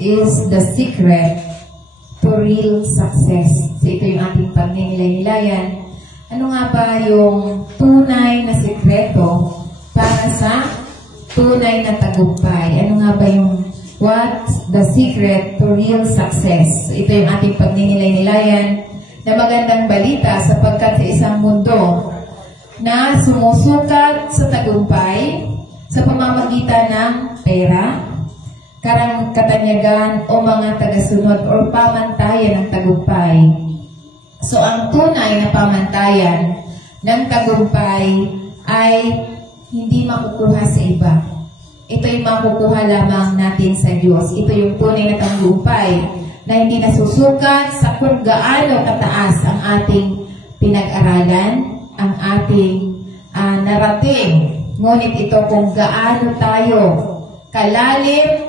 is the secret to real success? So ito yung ating pagninilay-nilayan. Ano nga ba yung tunay na sekreto para sa tunay na tagumpay? Ano nga ba yung what's the secret to real success? So ito yung ating pagninilay-nilayan na magandang balita sapagkat sa isang mundo na sumusukat sa tagumpay sa pamamagitan ng pera, katanyagan o mga tagasunod o pamantayan ng tagumpay. So, ang tunay na pamantayan ng tagumpay ay hindi makukuha sa iba. Ito yung makukuha lamang natin sa Diyos. Ito yung tunay na tagumpay na hindi nasusukat sa kung gaano kataas ang ating pinag-aralan, ang ating narating. Ngunit ito kung gaano tayo kalalim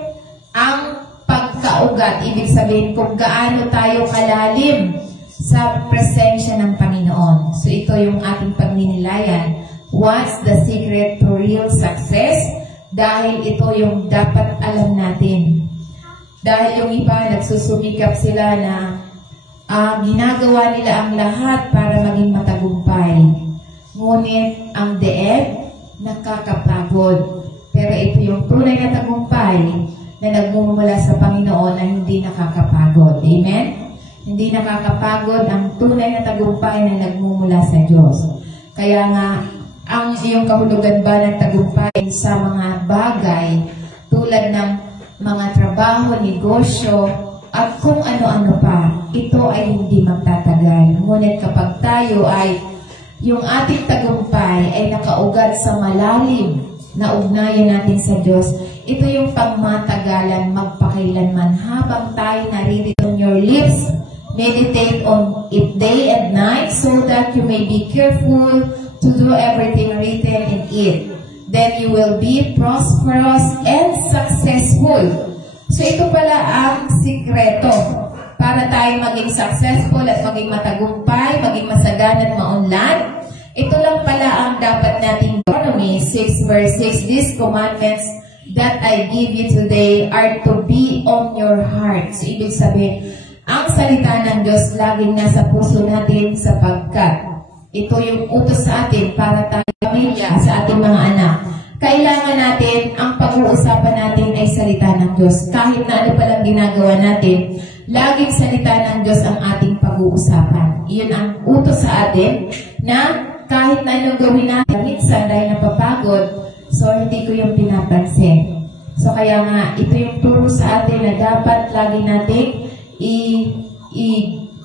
ang pagkaugat. Ibig sabihin kung gaano tayo kalalim sa presensya ng Panginoon. So ito yung ating pagninilayan. What's the secret to real success? Dahil ito yung dapat alam natin. Dahil yung iba nagsusumikap sila na ginagawa nila ang lahat para maging matagumpay. Ngunit ang deed, nakakapagod. Pero ito yung tunay na tagumpay na nagmumula sa Panginoon na hindi nakakapagod. Amen? Hindi nakakapagod ang tunay na tagumpay na nagmumula sa Diyos. Kaya nga, ang iyong kahulugan ba ng tagumpay sa mga bagay tulad ng mga trabaho, negosyo, at kung ano-ano pa, ito ay hindi magtatagal. Ngunit kapag tayo ay yung ating tagumpay ay nakaugat sa malalim na ugnayan natin sa Diyos, ito yung pagmatagalan, magpakailanman habang tayo naririto on your lips. Meditate on it day and night so that you may be careful to do everything written in it. Then you will be prosperous and successful. So ito pala ang sikreto para tayo maging successful at maging matagumpay, maging masagana at maunlad. Ito lang pala ang dapat nating Deuteronomy 6 verse 6. These commandments that I give you today are to be on your heart. So ibig sabihin, ang salita ng Diyos laging nasa puso natin sapagkat ito yung utos sa atin para tayo pamilya sa ating mga anak. Kailangan natin, ang pag-uusapan natin ay salita ng Diyos. Kahit na ano palang ginagawa natin, laging salita ng Diyos ang ating pag-uusapan. Iyon ang utos sa atin na kahit na anong gawin natin, minsan dahil napapagod, so hindi ko yung pinapansin. So kaya nga, ito yung turo sa atin na dapat lagi natin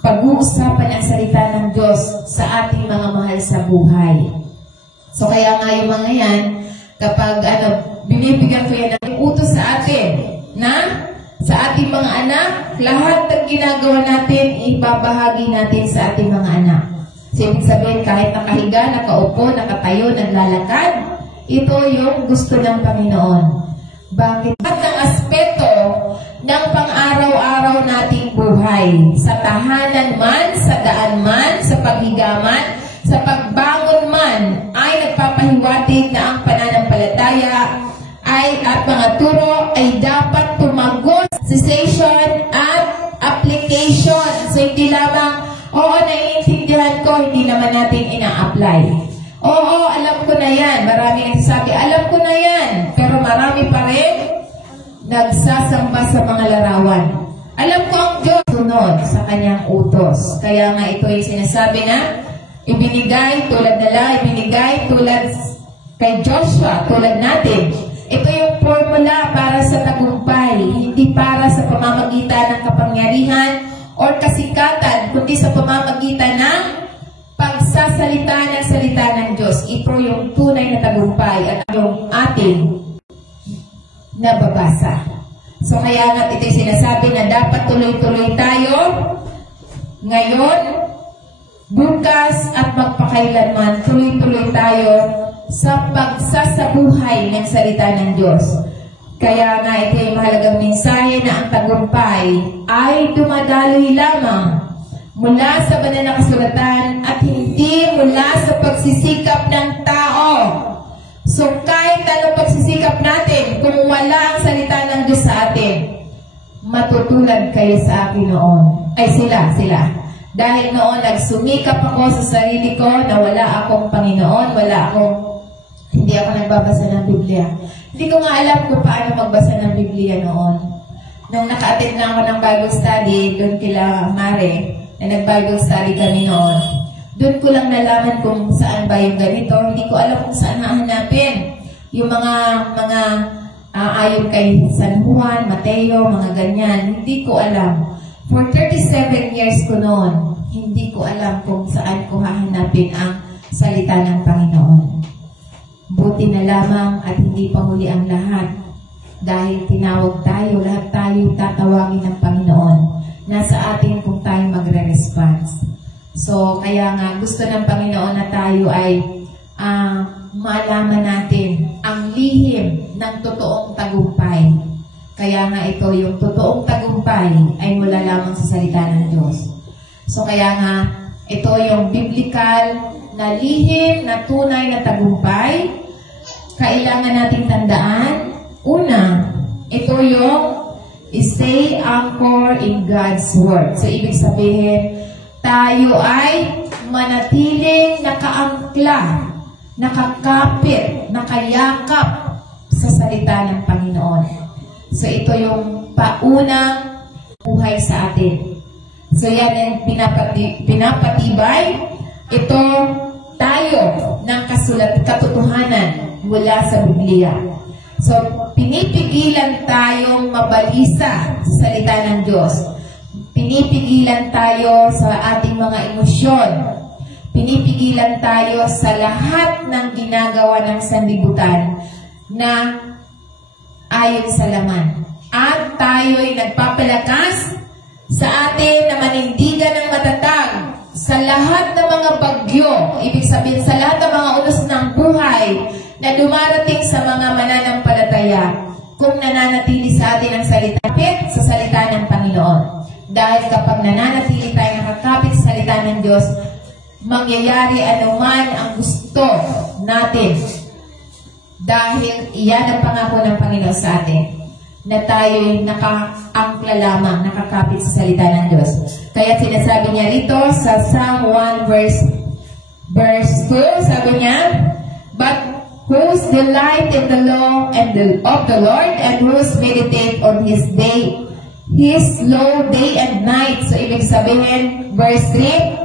pag-uusapan ang salita ng Diyos sa ating mga mahal sa buhay. So kaya nga yung mga yan, kapag binibigyan ko yan ng utos sa atin na sa ating mga anak, lahat ng ginagawa natin, ibabahagi natin sa ating mga anak. So ibig sabihin, kahit nakahiga, nakaupo, nakatayo, naglalakad, ito yung gusto ng Panginoon. Bakit? At ang aspeto ng pang-araw-araw nating buhay, sa tahanan man, sa daan man, sa paghiga man, sa pagbangon man, ay nagpapahiwatig na ang pananampalataya at mga turo ay dapat tumagot cessation at application. So hindi lamang, oo, naiintindihan ko, hindi naman natin ina-apply. Oo, alam ko na yan. Marami nagsasabi, alam ko na yan. Pero marami pa rin nagsasamba sa mga larawan. Alam ko ang Diyos sunod sa kanyang utos. Kaya nga ito yung sinasabi na ibinigay tulad nila, ibinigay tulad kay Joshua, tulad natin. Ito yung formula para sa tagumpay, hindi para sa pamamagitan ng kapangyarihan o kasikatan, kundi sa pamamagitan ng pagsasalita ng salita ng Diyos. Ito yung tunay na tagumpay at yung ating nababasa. So kaya nga ito yung sinasabi na dapat tuloy-tuloy tayo ngayon, bukas at magpakailanman, tuloy-tuloy tayo sa pagsasabuhay ng salita ng Diyos. Kaya nga ito yung mahalagang mensahe na ang tagumpay ay dumadaloy lamang mula sa banal na kasulatan at hindi mula sa pagsisikap ng tao. So kahit anong pagsisikap natin, kung wala ang salita ng Diyos sa atin, matutulad kayo sa akin noon. Ay sila. Dahil noon nagsumikap ako sa sarili ko na wala akong Panginoon, hindi ako nagbabasa ng Biblia. Hindi ko nga alam kung paano magbasa ng Biblia noon. Nung naka-attend na ako ng Bible study, doon kila Mare, na nag-Bible study kami noon, doon ko lang nalaman kung saan ba yung ganito. Hindi ko alam kung saan hahanapin. Yung mga ayon kay San Juan, Mateo, mga ganyan, hindi ko alam. For 37 years ko noon, hindi ko alam kung saan ko hahanapin ang salita ng Panginoon. Buti na lamang at hindi pa huli ang lahat. Dahil tinawag tayo, lahat tayo tatawagin ng Panginoon. Nasa atin kung tayo magre-response. So, kaya nga gusto ng Panginoon na tayo ay maalaman natin ang lihim ng totoong tagumpay. Kaya nga ito, yung totoong tagumpay ay mula lamang sa salita ng Diyos. So, kaya nga ito yung biblical na lihim na tunay na tagumpay. Kailangan nating tandaan. Una, ito yung stay anchor in God's Word. So, ibig sabihin, tayo ay manatiling nakaangkla, nakakapit, nakayakap sa salita ng Panginoon. So, ito yung paunang buhay sa atin. So, yan ang pinapatibay. Ito tayo ng katotohanan mula sa Biblia. So, pinipigilan tayong mabalisa sa salita ng Diyos. Pinipigilan tayo sa ating mga emosyon. Pinipigilan tayo sa lahat ng ginagawa ng sanlibutan na ayon sa laman. At tayo'y nagpapalakas sa atin na manindigan ng matatag sa lahat ng mga bagyo. Ibig sabihin, sa lahat ng mga unos ng buhay na dumarating sa mga mananampalataya kung nananatili sa atin ang salita sa salita ng Panginoon. Dahil kapag nananatili tayo nakakapit sa salita ng Diyos, mangyayari anuman ang gusto natin. Dahil iyan ang pangako ng Panginoon sa atin, na tayo'y nakaangkla lamang, nakakapit sa salita ng Diyos. Kaya sinasabi niya rito sa Psalm 1 verse 2, sabi niya, "But whose delight in the law of the Lord, and whose meditate on His law day and night." So, ibig sabihin, verse 3,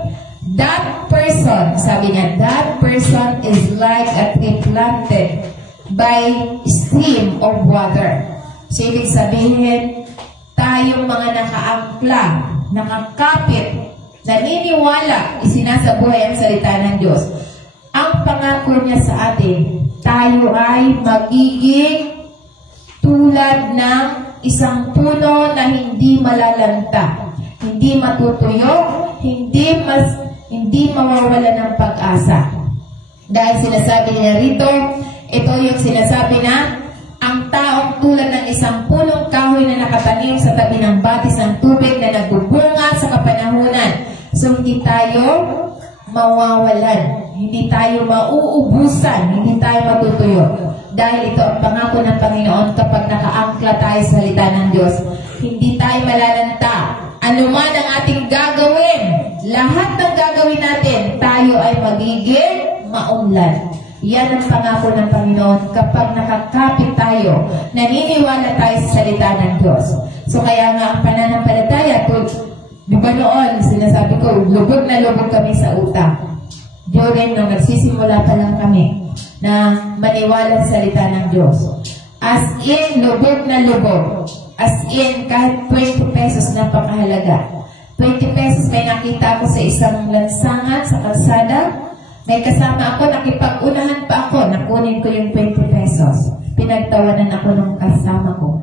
that person, sabi niya, that person is like a tree planted by stream of water. So, ibig sabihin, tayong mga nakaangkla, nakakapit, naniniwala, isinasabuhay ang salita ng Diyos. Ang pangako niya sa atin, tayo ay magiging tulad ng isang puno na hindi malalanta, hindi matutuyo, hindi mawawala ng pag-asa. Dahil sinasabi niya rito, ito yung sinasabi na ang taong tulad ng isang punong kahoy na nakatanim sa tabi ng batis ng tubig na nagbubunga sa kapanahunan. So, hindi tayo mawawalan. Hindi tayo mauubusan. Hindi tayo matutuyo. Dahil ito ang pangako ng Panginoon kapag nakaangkla tayo sa salita ng Diyos. Hindi tayo malalanta. Ano man ang ating gagawin, lahat ng gagawin natin, tayo ay magiging maunlad. Yan ang pangako ng Panginoon kapag nakakapit tayo, naniniwala tayo sa salita ng Diyos. So kaya nga ang pananampalataya, di ba noon, sinasabi ko, lubog na lubog kami sa utang. During nung nagsisimula pa lang kami na maniwala sa salita ng Diyos. As in, lubog na lubog. As in, kahit 20 pesos napakahalaga. 20 pesos may nakita ako sa isang lansangan sa kalsada. May kasama ako, nakipag-unahan pa ako, nakunin ko yung 20 pesos. Pinagtawanan ako ng kasama ko.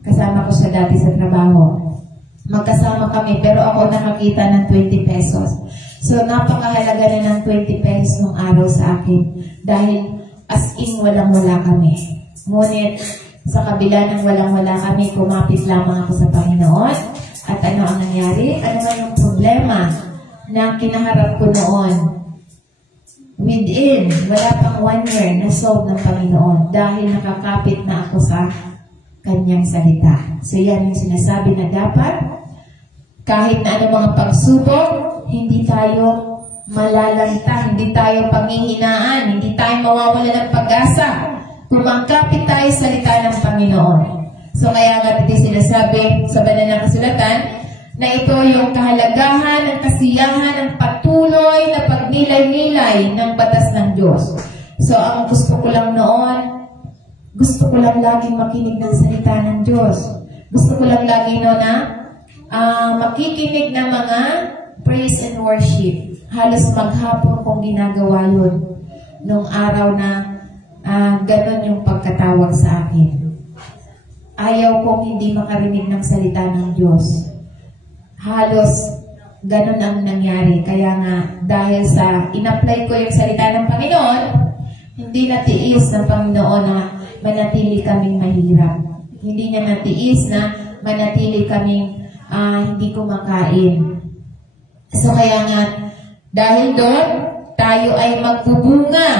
Kasama ko siya dati sa trabaho. Magkasama kami, pero ako nakakita ng 20 pesos. So, napakahalaga na ng 20 pesos nung araw sa akin. Dahil as in, walang-wala kami. Ngunit, sa kabila ng walang-wala kami, kumapit lamang ako sa Panginoon. At ano ang nangyari? Ano man yung problema na kinaharap ko noon? Within, wala pang 1 year na solve ng Panginoon dahil nakakapit na ako sa kanyang salita. So yan yung sinasabi na dapat kahit na ano mga pagsubok, hindi tayo malalanta, hindi tayo panghihinaan, hindi tayo mawawala ng pag-asa. Kumangkapit tayo sa salita ng Panginoon. So kaya nga ito sinasabi sa banal na kasulatan na ito yung kahalagahan, ng kasiyahan, ng patuloy na pagnilay-nilay ng batas ng Diyos. So ang gusto ko lang noon, gusto ko lang laging makinig ng salita ng Diyos. Gusto ko lang laging na makikinig ng mga praise and worship. Halos maghapon kong ginagawa yun nung araw na ganon yung pagkatawag sa akin. Ayaw kong hindi makarinig ng salita ng Diyos. Halos ganon ang nangyari. Kaya nga, dahil sa in-apply ko yung salita ng Panginoon, hindi natiis ng Panginoon na manatili kaming mahirap. Hindi niya natiis na manatili kaming hindi kumakain. So kaya nga, dahil doon, tayo ay magbubunga.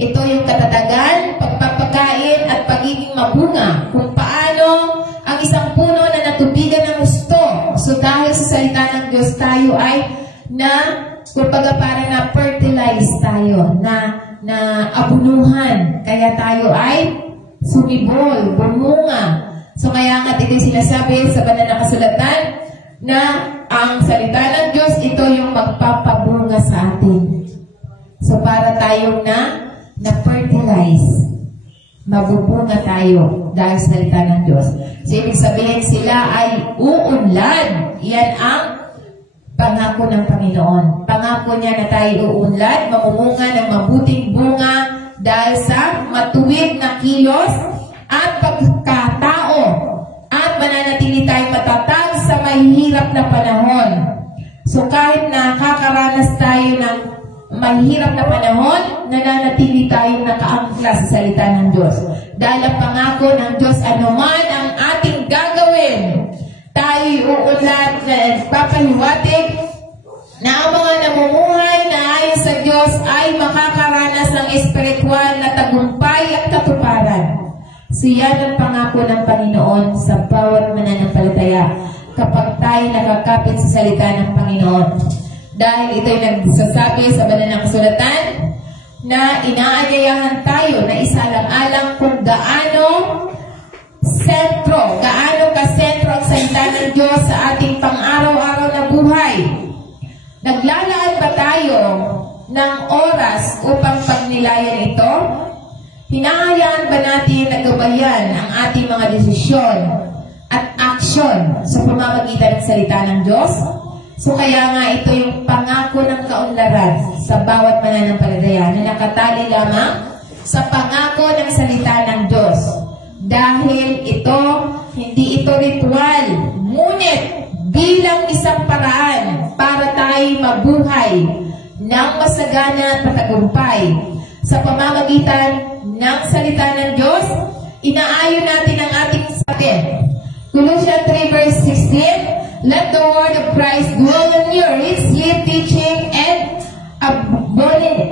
Ito yung katatagan, pagpapakain at pagiging mabunga. Kung paano ang isang puno na natubigan ng gusto. So dahil sa salita ng Diyos, tayo ay kumbaga parang na-fertilize tayo, na abunuhan. Kaya tayo ay sumibol, bumunga. So kaya nga ito sinasabi sa banal na kasulatan na ang salita ng Diyos, ito yung magpapabunga sa atin. So para tayong na-fertilize, mabubunga tayo dahil sa salita ng Diyos. So ibig sabihin sila ay uunlad. Yan ang pangako ng Panginoon. Pangako niya na tayo uunlad, mamumunga ng mabuting bunga dahil sa matuwid na kilos at pagkatao at mananatili tayong matatag sa mahihirap na panahon. So kahit nakakaranas tayo ng mahirap na panahon, nananatili tayong nakaangkla sa salita ng Diyos. Dahil ang pangako ng Diyos, anuman ang ating gagawin, tayo uunlad na papahiwatig na ang mga namumuhay na ayon sa Diyos ay makakaranas ng espiritual na tagumpay at katuparan. So yan ang pangako ng Panginoon sa bawat mananampalataya kapag tayo nakakapit sa salita ng Panginoon. Dahil ito'y nagsasabi sa banal na kasulatan na inaanyayahan tayo na isalang-alang kung gaano ka-sentro ang salita ng Diyos sa ating pang-araw-araw na buhay. Naglalaan ba tayo ng oras upang pagnilayan ito? Hinahayaan ba natin na gabayan ang ating mga desisyon at aksyon sa pamamagitan ng salita ng Diyos? So kaya nga ito yung pangako ng kaunlaran sa bawat mananampalataya na nakatali lamang sa pangako ng salita ng Diyos. Dahil ito, hindi ito ritual, ngunit bilang isang paraan para tayo mabuhay ng masagana at matagumpay sa pamamagitan ng salita ng Diyos. Inaayon natin ang ating sabi. Colossians 3 verse 16, let the word of Christ dwell in your midst, ye teaching and admonishing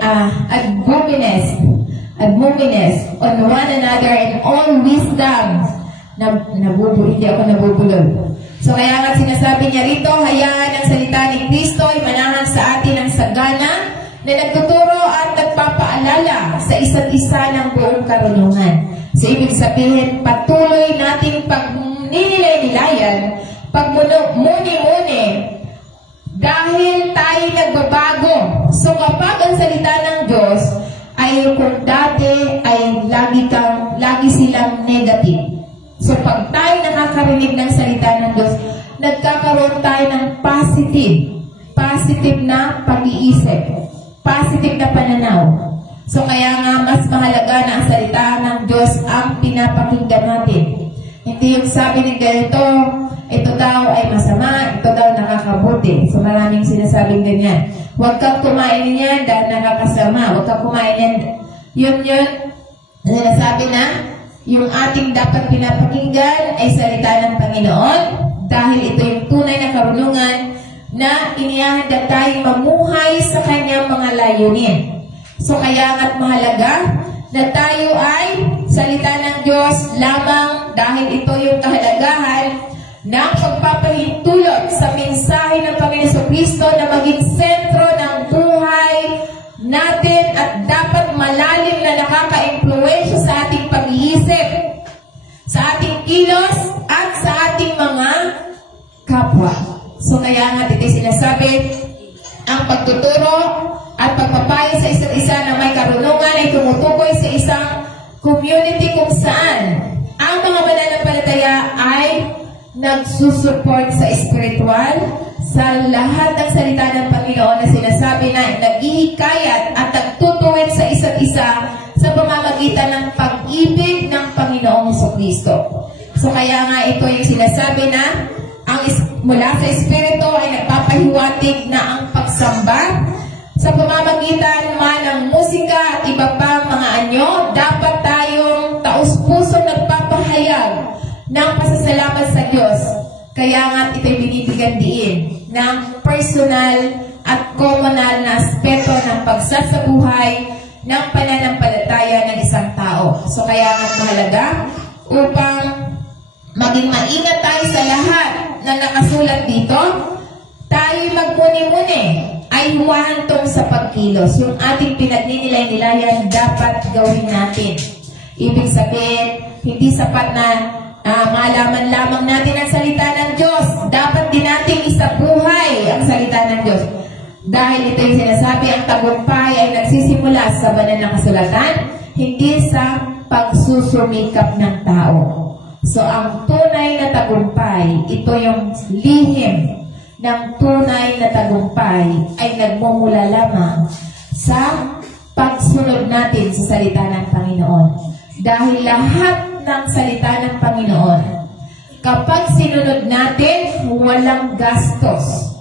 on one another in all wisdom. Hindi ako nabubulol. So kaya nga sinasabi niya rito, hayaan ang salita ni Kristo ay manahan sa atin ang sagana na nagtuturo at nagpapaalala sa isa't isa ng buong karunungan. So ibig sabihin, patuloy nating pagninilay-nilayan, pagmuni-muni, dahil tayo nagbabago. So kapag ang salita ng Diyos ay kung dati ay lagi silang negative. So pag tayo nakakarinig ng salita ng Diyos, nagkakaroon tayo ng positive na pag-iisip, positive na pananaw. So kaya nga mas mahalaga na ang salita ng Diyos ang pinapakinggan natin. Hindi yung sabi ng ganito, ito daw ay masama, ito daw nakakabuti. So maraming sinasabing ganyan. Huwag kang kumain niyan dahil nakakasama. Huwag kang kumain niyan. Yun. Sinasabi na, yung ating dapat pinapakinggan ay salita ng Panginoon dahil ito yung tunay na karunungan na inihahanda tayong mamuhay sa kanyang mga layunin. So kaya nga't mahalaga na tayo ay salita ng Diyos lamang dahil ito yung kahalagahan ng pagpapahintulot sa mensahe ng Panginoon Kristo na maging sentro ng buhay natin at dapat malalim na nakaka-impluwensya sa ating pag-iisip, sa ating kilos, at sa ating mga kapwa. So kaya nga dito sinasabi, ang pagtuturo at pagpapayo sa isa't isa na may karunungan ay tumutukoy sa isang community kung saan ang mga mananampalataya ay nagsusupport sa spiritual, sa lahat ng salita ng Panginoon na sinasabi na nag-ihikayat at nagtutuwid sa isa't isa sa pamamagitan ng pag-ibig ng Panginoong Jesucristo. So kaya nga ito yung sinasabi na ang mula sa Espiritu ay nagpapahiwatig na ang pagsamba sa pamamagitan man ng musika at iba pang mga anyo, dapat tayong taus-pusong nagpapahayag ng pasasalamat sa Diyos. Kaya nga ito'y binibigyan diin ng personal at communal na aspeto ng pagsasabuhay ng pananampalataya ng isang tao. So kaya nga mahalaga upang maging maingat tayo sa lahat na nakasulat dito, tayo magmuni-muni ay humahantong sa pagkilos. Yung ating pinagnilay-nilayan dapat gawin natin. Ibig sabihin, hindi sapat na malaman lamang natin ang salita ng Diyos. Dapat din natin isabuhay ang salita ng Diyos. Dahil ito yung sinasabi, ang tagumpay ay nagsisimula sa banal na kasulatan, hindi sa pagsusumikap ng tao. So, ang tunay na tagumpay, ito yung lihim ng tunay na tagumpay ay nagmumula lamang sa pagsunod natin sa salita ng Panginoon. Dahil lahat ng salita ng Panginoon, kapag sinunod natin, walang gastos.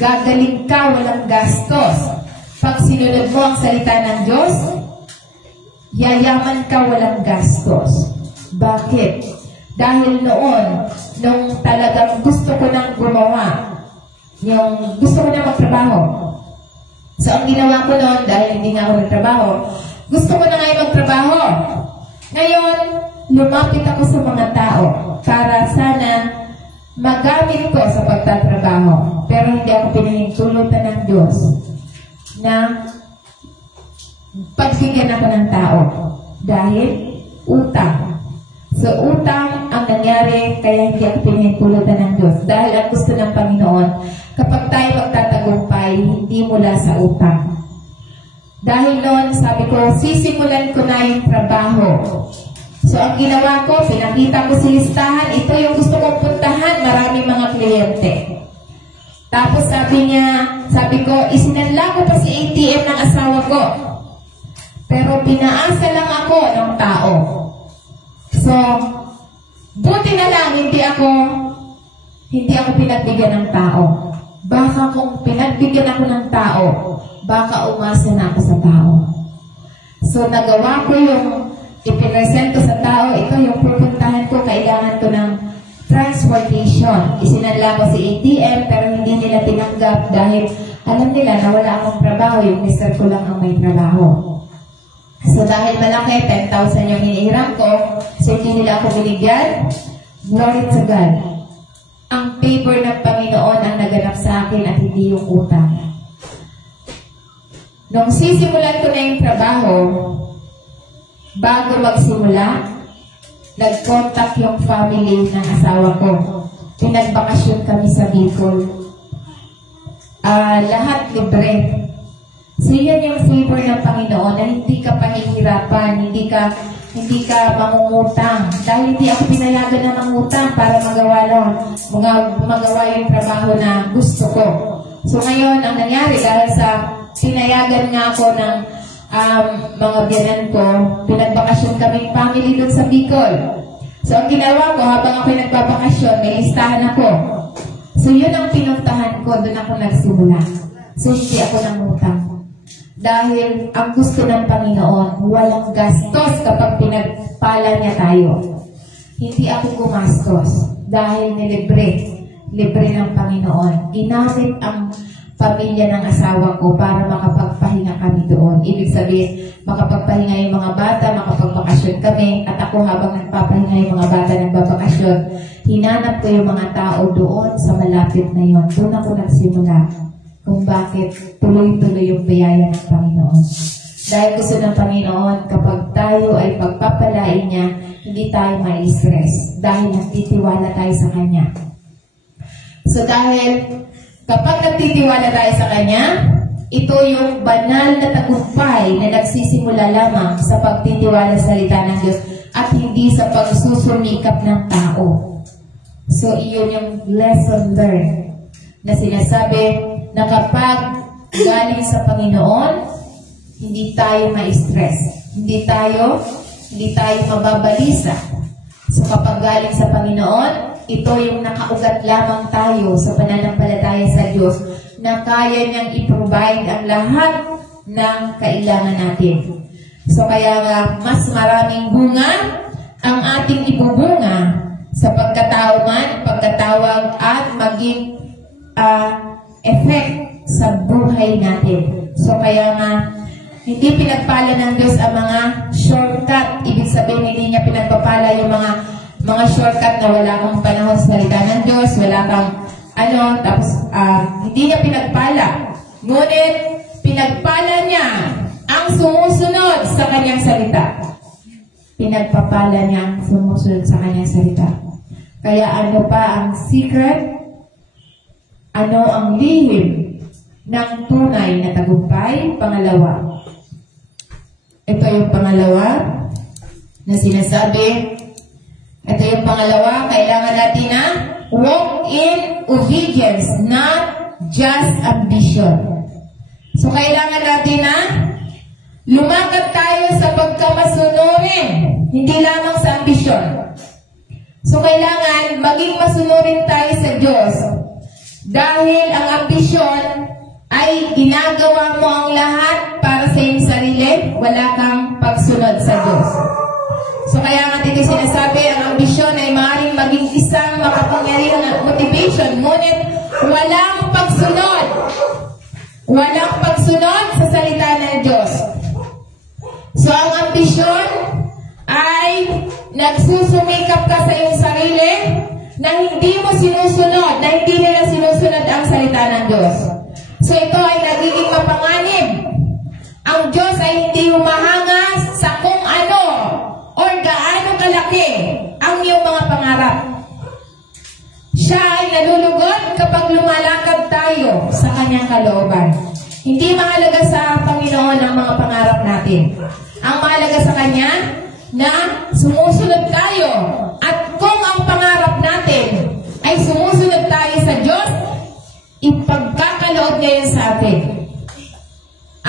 Gagaling ka, walang gastos. Pag sinunod mo ang salita ng Diyos, yayaman ka, walang gastos. Bakit? Dahil nung talagang gusto ko nang gumawa, yung gusto ko nang magtrabaho. So, ang ginawa ko noon, dahil hindi nga ako nagtrabaho, gusto ko na ngayon magtrabaho. Ngayon, lumapit ako sa mga tao para sana magamit ko sa pagtatrabaho. Pero hindi ako pinahintulutan ng Diyos na pagbigyan ako ng tao. Dahil utang. So, utang ang nangyari, kaya hindi ako pinahintulutan ng Diyos. Dahil ang gusto ng Panginoon, kapag tayo magtatagumpay, hindi mula sa utang. Dahil noon, sabi ko, sisimulan ko na yung trabaho. So, ang ginawa ko, pinakita ko si listahan, ito yung gusto kong puntahan, maraming mga kliyente. Tapos sabi ko, isinanla ko pa si ATM ng asawa ko. Pero pinaasa lang ako ng tao. So, buti na lang, hindi ako pinagbigyan ng tao. Baka kung pinagbigyan ako ng tao, baka umasa na ako sa tao. So, nagawa ko yung ipipresent ko sa tao, ito yung pupuntahan ko, kailangan ko ng transportation. Isinanla ko si ATM, pero hindi nila tinanggap dahil alam nila na wala akong trabaho, yung mister ko lang ang may trabaho. So, dahil malaki, 10,000 yung hinihiram ko, so hindi nila ako binigyan, glory to God. Ang favor ng Panginoon ang naganap sa akin at hindi yung utang. Nung sisimulan ko na yung trabaho, bago magsimula, nag-contact yung family ng asawa ko. Pinagbakasyon kami sa Bicol. Lahat libre. So, yan yung favor ng Panginoon na hindi ka pahihirapan, hindi ka mangungutang. Dahil hindi ako pinayagan na mangutang para magawa yung trabaho na gusto ko. So, ngayon, ang nangyari, dahil sa pinayagan nga ako ng mga biyanan ko, pinagbakasyon kaming family doon sa Bicol. So, ang ginawa ko, habang ako nagbabakasyon, may listahan ako. So, yun ang pinuntahan ko, doon ako nagsimula. So, hindi ako nangutang. Dahil ang gusto ng Panginoon, walang gastos kapag pinagpala niya tayo. Hindi ako gumastos dahil libre ng Panginoon. Ginamit ang pamilya ng asawa ko para makapagpahinga kami doon. Ibig sabihin, makapagpahinga yung mga bata, makapagbakasyon kami, at ako habang nagpapahinga yung mga bata nagbabakasyon, hinanap ko yung mga tao doon sa malapit na yon. Doon ako nagsimula kung bakit tuloy-tuloy yung biyaya ng Panginoon. Dahil gusto ng Panginoon, kapag tayo ay pagpapalain niya, hindi tayo ma-stress dahil nagtitiwala tayo sa Kanya. So dahil kapag nagtitiwala tayo sa Kanya, ito yung banal na tagumpay na nagsisimula lamang sa pagtitiwala sa salita ng Diyos at hindi sa pagsusumikap ng tao. So iyon yung lesson learned na sinasabi na kapag galing sa Panginoon, hindi tayo ma-stress. Hindi tayo mababalisa. So kapag galing sa Panginoon, ito yung nakaugat lamang tayo sa pananampalataya sa Diyos na kaya niyang i-provide ang lahat ng kailangan natin. So kaya nga, mas maraming bunga ang ating ibubunga sa pagkatawag at maging effect sa buhay natin. So kaya nga, hindi pinagpala ng Diyos ang mga shortcut. Ibig sabihin, hindi niya pinagpapala yung mga shortcut na wala kang panahon sa salita ng Diyos, wala kang tapos hindi niya pinagpala. Ngunit, pinagpala niya ang sumusunod sa kanyang salita. Pinagpapala niya ang sumusunod sa kanyang salita. Kaya ano pa ang secret? Ano ang lihim ng tunay na tagumpay? Pangalawa. Ito yung pangalawa na sinasabi. Ito yung pangalawa, kailangan natin na walk in obedience, not just ambition. So kailangan natin na lumakad tayo sa pagkamasunurin, hindi lamang sa ambisyon. So kailangan maging masunurin tayo sa Diyos dahil ang ambisyon ay ginagawa mo ang lahat para sa iyong sarili, wala kang pagsunod sa Diyos. So kaya nga dito sinasabi, ang ambisyon ay maaaring maging isang makapangyarihang motivation, ngunit walang pagsunod. Walang pagsunod sa salita ng Diyos. So ang ambisyon ay nagsusumikap ka sa iyong sarili na hindi mo sinusunod, na hindi nila sinusunod ang salita ng Diyos. So ito ay nagiging mapanganib. Ang Diyos ay hindi humahangas sa kung ano o gaano kalaki ang iyong mga pangarap. Siya ay nalulugod kapag lumalakad tayo sa kanyang kalooban. Hindi mahalaga sa Panginoon ang mga pangarap natin. Ang mahalaga sa Kanya na sumusunod tayo. At kung ang pangarap natin ay sumusunod tayo sa Diyos, ipagkakaloob niya yun sa atin.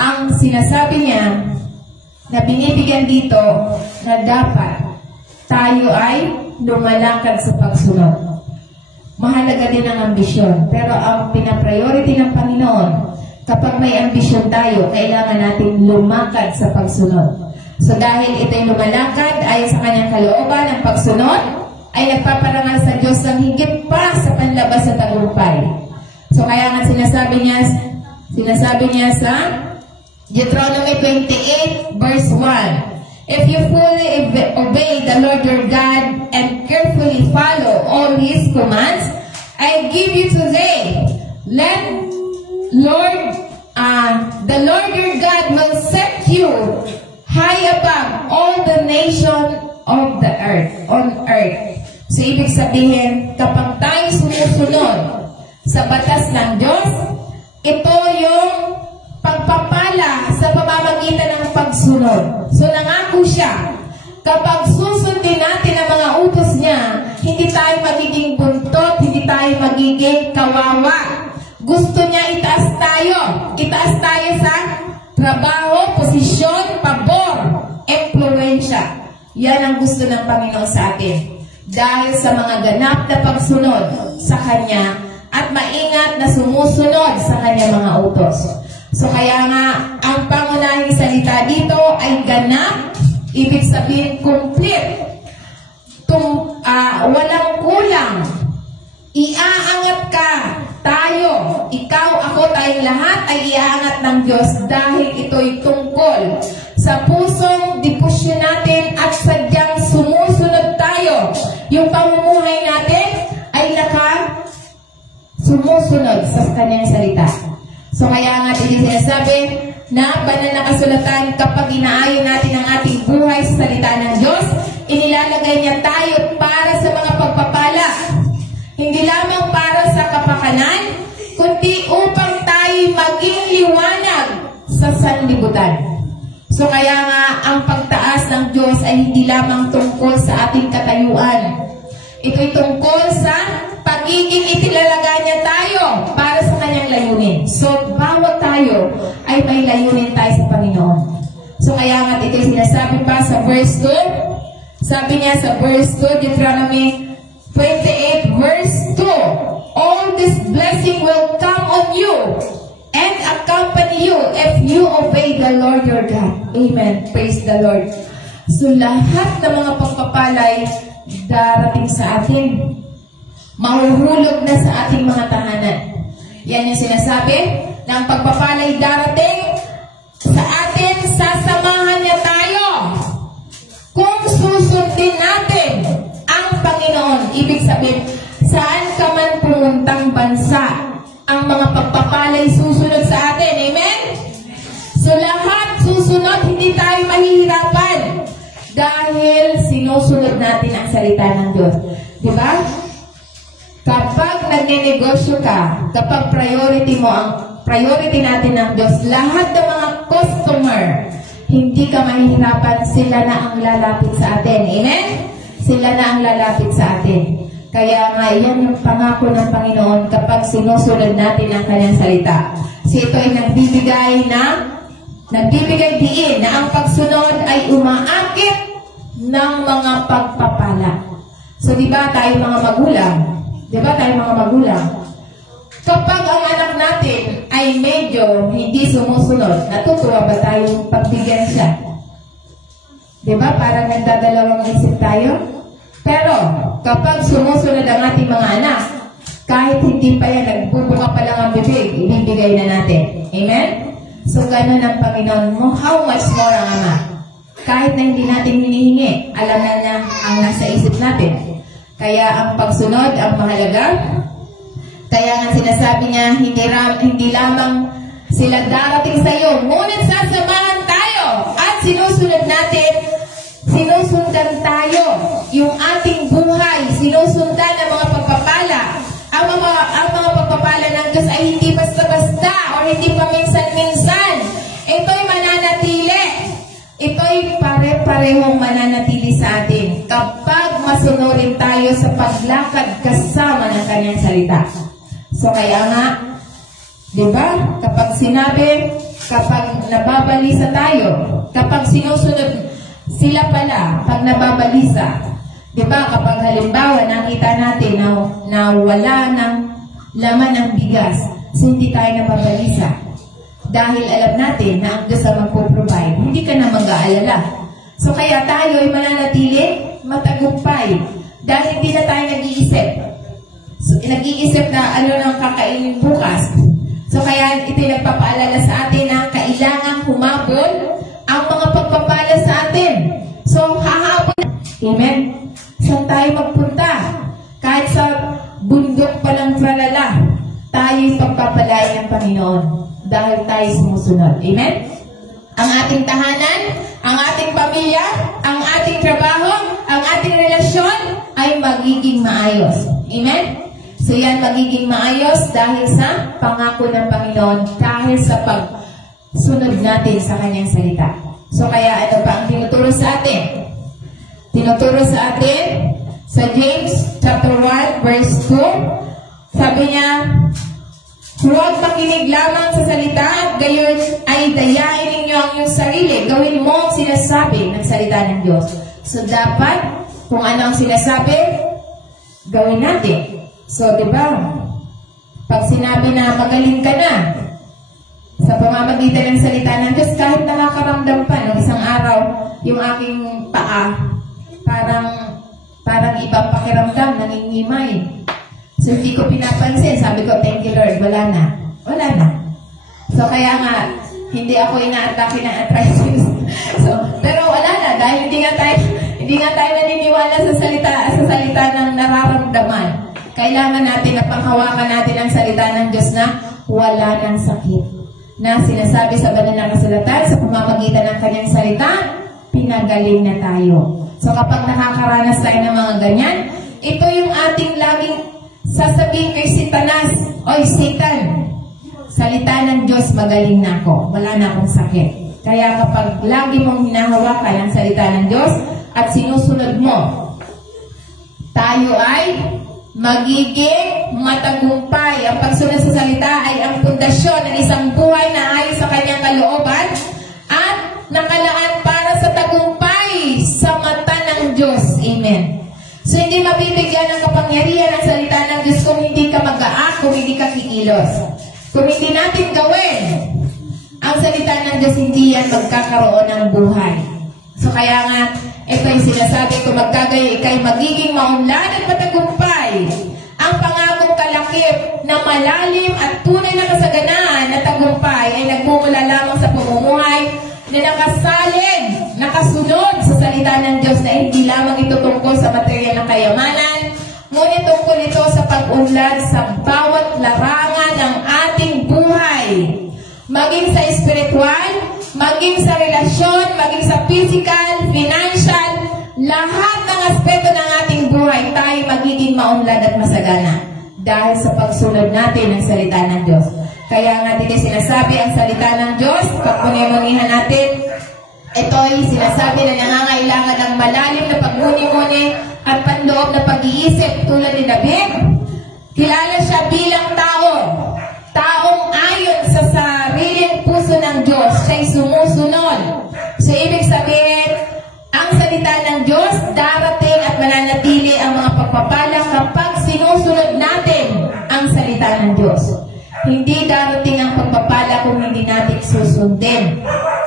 Ang sinasabi niya na binibigyan dito na dapat tayo ay lumalakad sa pagsunod. Mahalaga din ang ambisyon. Pero ang pinapriority ng Panginoon, kapag may ambisyon tayo, kailangan natin lumakad sa pagsunod. So dahil ito'y lumalakad ay sa kanyang kalooban, ang pagsunod ay nagpaparangal sa Diyos ng higit pa sa panlabas sa tagumpay. So kaya nga sinasabi niya sa Deuteronomy 28 verse 1, if you fully obey the Lord your God and carefully follow all His commands I give you today, the Lord your God will set you high above all the nation of the earth, on earth. So ibig sabihin, kapag tayo sumusunod sa batas ng Diyos, ito yung pagpapala sa pamamagitan ng pagsunod. So nangako siya, kapag susundin natin ang mga utos niya, hindi tayo magiging buntot, hindi tayo magiging kawawa. Gusto niya itaas tayo. Itaas tayo sa trabaho, posisyon, pabor, impluwensya. Yan ang gusto ng Panginoon sa atin. Dahil sa mga ganap na pagsunod sa Kanya at maingat na sumusunod sa Kanya mga utos. So kaya nga, ang pangunahing salita dito ay ganap, ibig sabihin complete. Walang kulang. Iaangat ka, tayo, ikaw, ako, tayong ng Diyos dahil ito'y tungkol sa pusong debosyon natin at sadyang sumusunod tayo. Yung pamumuhay natin ay sumusunod sa kanyang salita. So kaya nga din sinasabi na banal na kasulatan, kapag inaayon natin ang ating buhay sa salita ng Diyos, inilalagay niya tayo para sa mga pagpapala. Hindi lamang para sa kapakanan, kundi upang tayo maging liwanag sa sanlibutan. So kaya nga ang pagtaas ng Diyos ay hindi lamang tungkol sa ating katayuan. Ito'y tungkol sa pagiging itinalaga niya tayo para sa kanyang layunin. So bawat tayo ay may layunin tayo sa Panginoon. So kaya nga ito'y sinasabi pa sa verse 2. Sabi niya sa verse 2, Deuteronomy 28 verse 2, all this blessing will come on you and accompany you if you obey the Lord your God. Amen. Praise the Lord. So lahat ng mga pagpapalay darating sa atin, mahuhulog na sa ating mga tahanan. Yan yung sinasabi, na ang pagpapalay darating sa atin, sasamahan niya tayo kung susundin natin ang Panginoon. Ibig sabihin, saan ka man pumuntang bansa, ang mga pagpapalay susunod sa atin. Amen? So lahat susunod, hindi tayo mahihirapan dahil sinusunod natin ang salita ng Diyos. Diba? Kapag nagnenegosyo ka, kapag priority natin ng Diyos, lahat ng mga customer, hindi ka mahihirapan, sila na ang lalapit sa atin. Amen? Sila na ang lalapit sa atin. Kaya nga, yan yung pangako ng Panginoon kapag sinusunod natin ang kanyang salita. So ito ay nagbibigay diin na ang pagsunod ay umaakit ng mga pagpapala. So diba tayo mga magulang? Diba tayo mga magulang? Kapag ang anak natin ay medyo hindi sumusunod, natutuwa ba tayong pagbigyan siya? Diba parang nagdadalawang isip tayo? Pero kapag sumusunod ang ating mga anak, kahit hindi pa yan, nagbubuka pa lang ang bibig, ibibigay na natin. Amen? So, ganun ang Panginoon mo. How much more ang Ama? Kahit na hindi natin hinihingi, alam na niya ang nasa isip natin. Kaya ang pagsunod ang mahalaga. Kaya nga sinasabi niya, hindi lamang sila darating sa iyo, ngunit sasamahan tayo at sinusundan tayo yung ating buhay, sinusundan ang mga pagpapala. Ang mga pagpapala ng Diyos ay hindi basta-basta o hindi paminsan-minsan. Ito'y mananatili. Ito'y pare-parehong mananatili sa atin kapag masunurin tayo sa paglakad kasama ng kanyang salita. So kaya nga, di ba? Kapag nababalisa tayo, kapag sinusunod sila pala, pag nababalisa, di ba? Kapag halimbawa nakita natin na wala ng laman ng bigas, so hindi tayo nababalisa. Dahil alam natin na ang Diyos ang magpo-provide, hindi ka na mag-aalala. So kaya tayo ay mananatili, matagumpay. Dahil hindi na tayo nag-iisip. So, nag-iisip na ano nang kakainin bukas. So kaya ito nagpapaalala sa atin na kailangan humabol ang mga pagpapala sa atin. So hahabol. Amen? Saan tayo magpunta? Kahit sa bundok pa ng tralala, tayo'y pagpapalain ng Panginoon dahil tayo sumusunod. Amen? Ang ating tahanan, ang ating pamilya, ang ating trabaho, ang ating relasyon ay magiging maayos. Amen? So yan magiging maayos dahil sa pangako ng Panginoon, dahil sa pagsunod natin sa kanyang salita. So kaya ano pa ang tinuturo sa atin? Tinuturo sa atin sa James chapter 1 verse 2. Sabi niya, huwag makinig lamang sa salita at gayon ay dayain ninyo ang iyong sarili. Gawin mo ang sinasabi ng salita ng Diyos. So dapat, kung ano ang sinasabi, gawin natin. So, di ba? Pag sinabi na magaling ka na sa pamamagitan ng salita ng Diyos, kahit nakakaramdam pa, no, isang araw, yung aking paa, parang ibang pakiramdam, nangingimay. So, hindi ko pinapansin. Sabi ko, thank you Lord, wala na. So, kaya nga, Hindi ako ina-atake ng arthritis. Pero wala na, dahil hindi nga tayo naniniwala sa salita ng nararamdaman. Kailangan natin na panghawakan natin ang salita ng Diyos na wala ng sakit. Na sinasabi sa banal na kasulatan, sa pamamagitan ng kanyang salita, pinagaling na tayo. So kapag nakakaranas tayo ng mga ganyan, ito yung ating laging sasabihin kay Satanas, oy Satan, salita ng Diyos, magaling na ako. Wala na akong sakit. Kaya kapag lagi mong hinahawakan ang salita ng Diyos at sinusunod mo, tayo ay magiging matagumpay. Ang pagsunod sa salita ay ang pundasyon ng isang buhay na ayon sa kanyang kalooban at nakalaan para sa tagumpay sa mata ng Diyos. Amen. So, hindi mabibigyan ng kapangyarihan ang salita ng Diyos kung hindi ka mag-aak, kung hindi ka kikilos. Kung hindi natin gawin ang salita ng Diyos, hindi yan magkakaroon ng buhay. So, kaya nga, ito yung sinasabi ko, magkagayo, ikay magiging maunlad at matagumpay. Ang pangakong kalakip na malalim at tunay na kasaganaan na tagumpay ay nagmumula lamang sa pamumuhay na nakasalig, nakasunod sa salita ng Diyos na hindi lamang ito tungkol sa material na kayamanan, ngunit tungkol ito sa pag-unlad sa bawat larangan ng ating buhay. Maging sa espiritual, maging sa relasyon, maging sa physical, financial, lahat ng aspeto ng ating buhay, tayo magiging maunlad at masagana dahil sa pagsunod natin ng salita ng Diyos. Kaya nga din sinasabi ang salita ng Diyos, pagmuni-munihan natin, ito'y sinasabi na nangangailangan ng malalim na pagmuni-muni at panloob na pag-iisip tulad ni David. Kilala siya bilang tao. Taong ayon sa sariling puso ng Diyos, siya'y sumusunod. So, ibig sabihin, ang salita ng Diyos, darating at mananatili ang mga pagpapala kapag sinusunod natin ang salita ng Diyos. Hindi darating ang pagpapala kung hindi natin susundin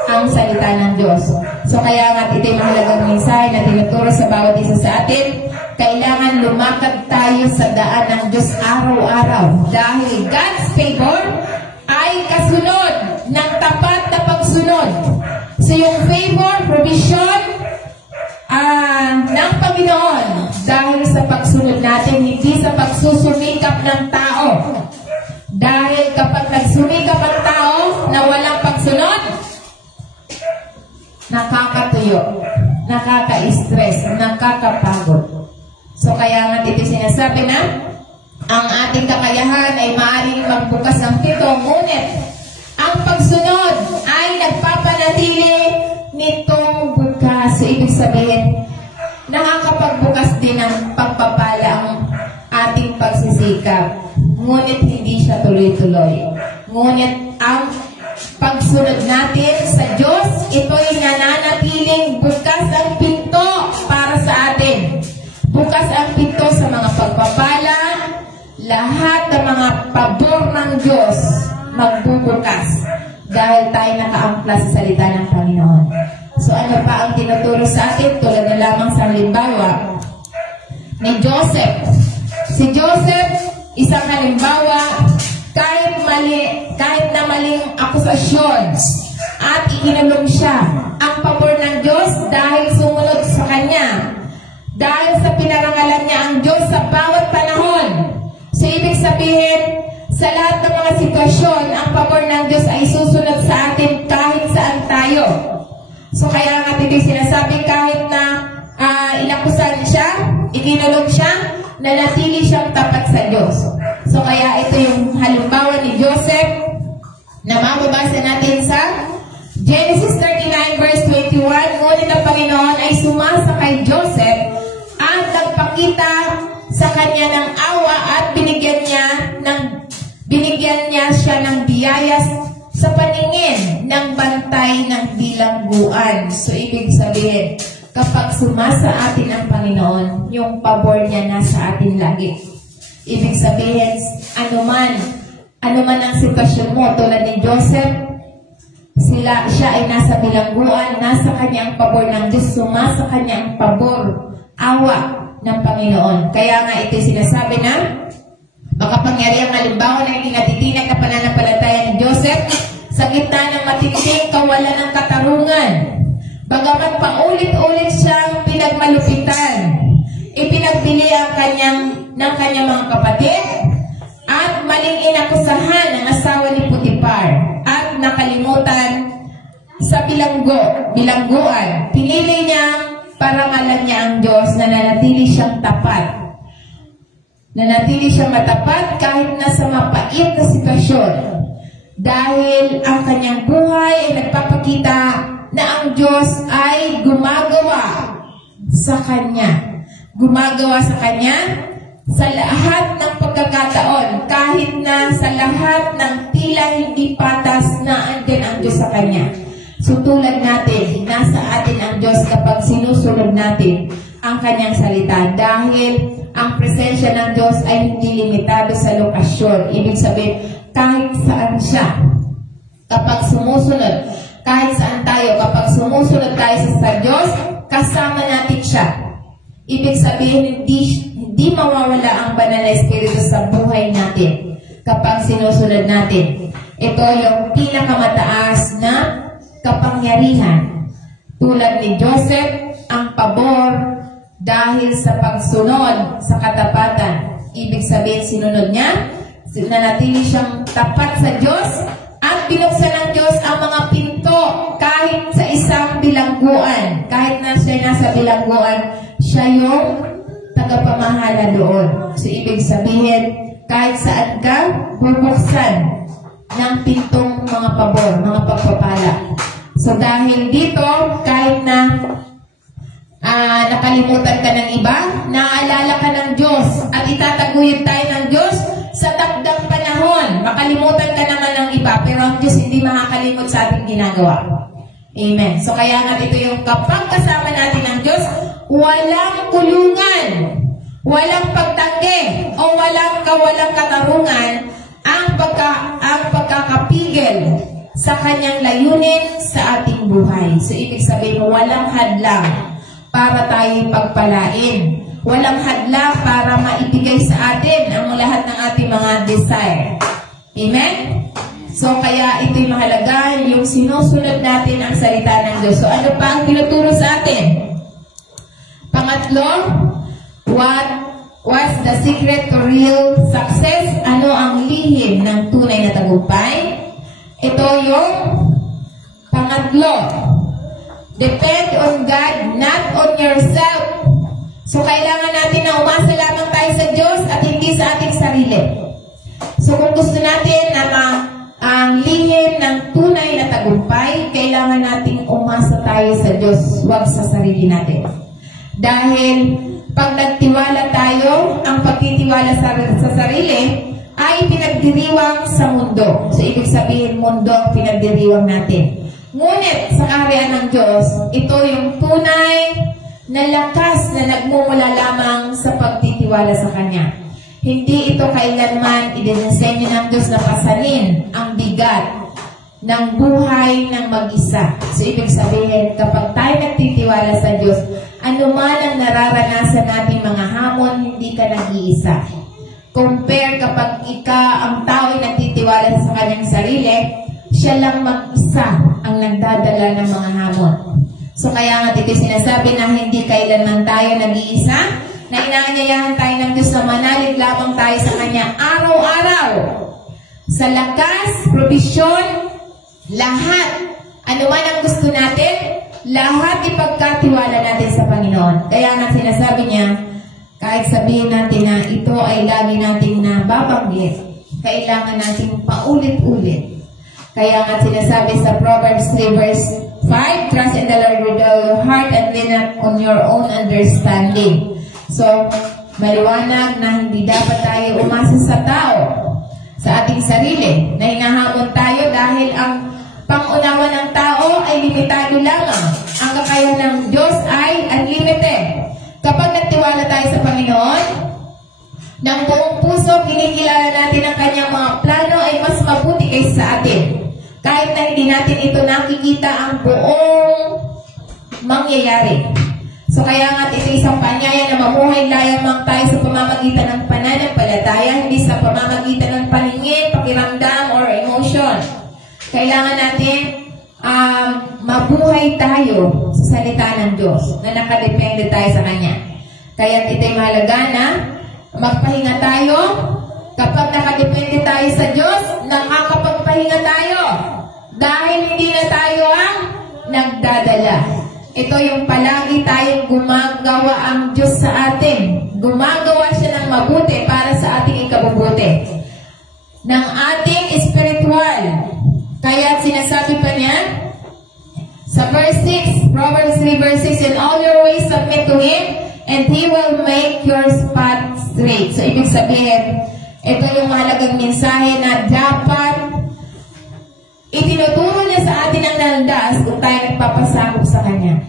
ang salita ng Diyos. So, kaya nga ito'y mahalagang mensahe na tinuturo sa bawat isa sa atin. Kailangan lumakad tayo sa daan ng Diyos araw-araw. Dahil God's favor ay kasunod ng tapat na pagsunod. So, yung favor, provision ng Panginoon dahil sa pagsunod natin, hindi sa pagsusumikap ng tao. Dahil kapag nagsumikap ang tao na walang pagsunod, nakakatuyo, nakaka-stress, nakakapagod. So, kaya nga ito sinasabi na ang ating kakayahan ay maaaring magbukas ng pito, ngunit ang pagsunod ay nagpapanatili nitong bukas. So, ibig sabihin, nakakapagbukas din ng pagpapala ang ating pagsisikap. Ngunit hindi siya tuloy-tuloy. Ngunit ang pagsunod natin sa Diyos, ito'y nananatiling bukas ang pinto para sa atin. Bukas ang pinto sa mga pagpapala, lahat ng mga pabor ng Diyos magbubukas dahil tayo nakaangkla sa salita ng Panginoon. So ano pa ang tinuturo sa atin? Tulad na lamang sa halimbawa ni Joseph. Si Joseph, isang halimbawa, kahit na maling akusasyon at ikinulong siya, ang pabor ng Diyos dahil sumunod sa Kanya. Dahil sa pinarangalan niya ang Diyos sa bawat panahon. So, ibig sabihin, sa lahat ng mga sitwasyon, ang pabor ng Diyos ay susunod sa atin kahit saan tayo. So, kaya nga ito sinasabi, kahit na inakusan siya, ikinulong siya, nanatili siyang tapat sa Diyos. So, kaya ito yung halimbawa ni Joseph na mababasa natin sa Genesis 39 verse 21. Ngunit ang Panginoon ay sumasa kay Joseph at nagpakita sa kanya ng awa at binigyan niya siya ng biyayas sa paningin ng bantay ng bilangguan. So, ibig sabihin, kapag sumasa atin ang Panginoon, yung pabor niya nasa atin lagi. Ibig sabihin, anuman ang sitwasyon mo, tulad ni Joseph, siya ay nasa bilangguan, nasa kanya ang pabor ng Diyos, sumasa kanya ang pabor, awa ng Panginoon. Kaya nga ito sinasabi na makapangyarihang halimbawa na hindi natitinag na pananampalataya ni Joseph sa gitna ng ng matinding kawalan ng katarungan. Bagamat paulit-ulit siyang pinagmalupitan, ipinagbili ng kanyang mga kapatid, at maling inakusahan ang asawa ni Potiphar, at nakalimutan sa bilangguan. Pinili niyang parangalan niya ang Diyos na nanatili siyang tapat. Nanatili siyang matapat kahit nasa mapait na sitwasyon. Dahil ang kanyang buhay ay nagpapakita na ang Diyos ay gumagawa sa kanya. Gumagawa sa kanya sa lahat ng pagkakataon, kahit na sa lahat ng tila hindi patas na andyan ang Diyos sa kanya. So tulad natin, nasa atin ang Diyos kapag sinusunod natin ang kanyang salita. Dahil ang presensya ng Diyos ay hindi limitado sa lokasyon. Ibig sabihin, kahit saan siya. Kapag sumusunod, kahit saan tayo, kapag sumusunod tayo sa Diyos, kasama natin siya. Ibig sabihin, hindi mawawala ang banal na Espiritu sa buhay natin kapag sinusunod natin. Ito yung pinakamataas na kapangyarihan. Tulad ni Joseph, ang pabor dahil sa pagsunod sa katapatan. Ibig sabihin, sinunod niya, nanatili siyang tapat sa Diyos, at binuksan ng Diyos ang mga pinto kahit sa isang bilangguan. Kahit na siya nasa bilangguan, siya yung tagapamahala doon. So, ibig sabihin, kahit saan ka, bubuksan ng pintong mga pabor, mga pagpapala. So, dahil dito, kahit na nakalimutan ka ng iba, naaalala ka ng Diyos, at itataguyod tayo ng Diyos sa takdang panahon. Makalimutan ka naman ng iba, pero ang Diyos hindi makakalimot sa ating ginagawa. Amen. So kaya nga ito yung kapag kasama natin ng Diyos, walang kulungan, walang pagtanggi, o walang kawalang katarungan ang pagkakapigil sa kanyang layunin sa ating buhay. So ibig sabihin, walang hadlang para tayo pagpalain. Walang hadlang para maibigay sa atin ang lahat ng ating mga desire. Amen? So, kaya ito'y mahalaga, yung sinusunod natin ang salita ng Diyos. So, ano pa ang tinuturo sa atin? Pangatlo, what was the secret to real success? Ano ang lihim ng tunay na tagumpay? Ito yung pangatlo. Depend on God, not on yourself. So, kailangan natin na umasa lamang tayo sa Diyos at hindi sa ating sarili. So, kung gusto natin na ang lihim ng tunay na tagumpay, kailangan nating umasa tayo sa Diyos, huwag sa sarili natin. Dahil, pag nagtiwala tayo, ang pagtitiwala sa sarili ay pinagdiriwang sa mundo. So, ibig sabihin, mundo ang pinagdiriwang natin. Ngunit, sa kaharian ng Diyos, ito yung tunay na lakas na nagmumula lamang sa pagtitiwala sa Kanya. Hindi ito kailanman idinisenyo ng Diyos na pasanin ang bigat ng buhay ng mag-isa. So, ibig sabihin, kapag tayo nagtitiwala sa Diyos, anuman ang nararanasan natin mga hamon, hindi ka nag-iisa. Compare kapag ang tao ay nagtitiwala sa kanyang sarili, siya lang mag-isa ang nagdadala ng mga hamon. So, kaya nga dito sinasabi na hindi kailanman tayo nag-iisa, na inaanyayahan tayo ng Diyos na manalig lamang tayo sa Kanya araw-araw. Sa lakas, probisyon, lahat. Ano man ang gusto natin, lahat ipagkatiwala natin sa Panginoon. Kaya nga sinasabi niya, kahit sabihin natin na ito ay lagi nating nababanggit, kailangan natin paulit-ulit. Kaya nga sinasabi sa Proverbs 3 verse 5, trust in the Lord with all your heart and lean not on your own understanding. So, maliwanag na hindi dapat tayo umasa sa tao, sa ating sarili, na hinahamon tayo dahil ang pangunawa ng tao ay limitado lamang. Ang kakayahan ng Diyos ay unlimited. Kapag nagtiwala tayo sa Panginoon, ng buong puso, kinikilala natin ang Kanyang mga plano ay mas mabuti kaysa sa atin. Kahit na hindi natin ito nakikita ang buong mangyayari. So kaya nga ito isang paanyaya na mamuhay layang tayo sa pamamagitan ng pananampalataya, hindi sa pamamagitan ng paningin, pakiramdam, or emotion. kailangan natin mabuhay tayo sa salita ng Diyos na nakadepende tayo sa Kanya. Kaya ito'y mahalaga na magpahinga tayo. Kapag nakadepende tayo sa Diyos, nakakapagpahinga tayo. Dahil hindi na tayo ang nagdadala. Ito yung palagi tayong gumagawa ang Diyos sa atin. Gumagawa siya ng mabuti para sa ating ikabubuti. Ng ating spiritual. Kaya sinasabi pa niya, sa verse 6, Proverbs 3 verse 6, in all your ways submit to Him, and He will make your path straight. So, ibig sabihin, ito yung mahalagang mensahe na dapat itinuturo niya sa atin ang landas kung tayo nagpapasakop sa Kanya.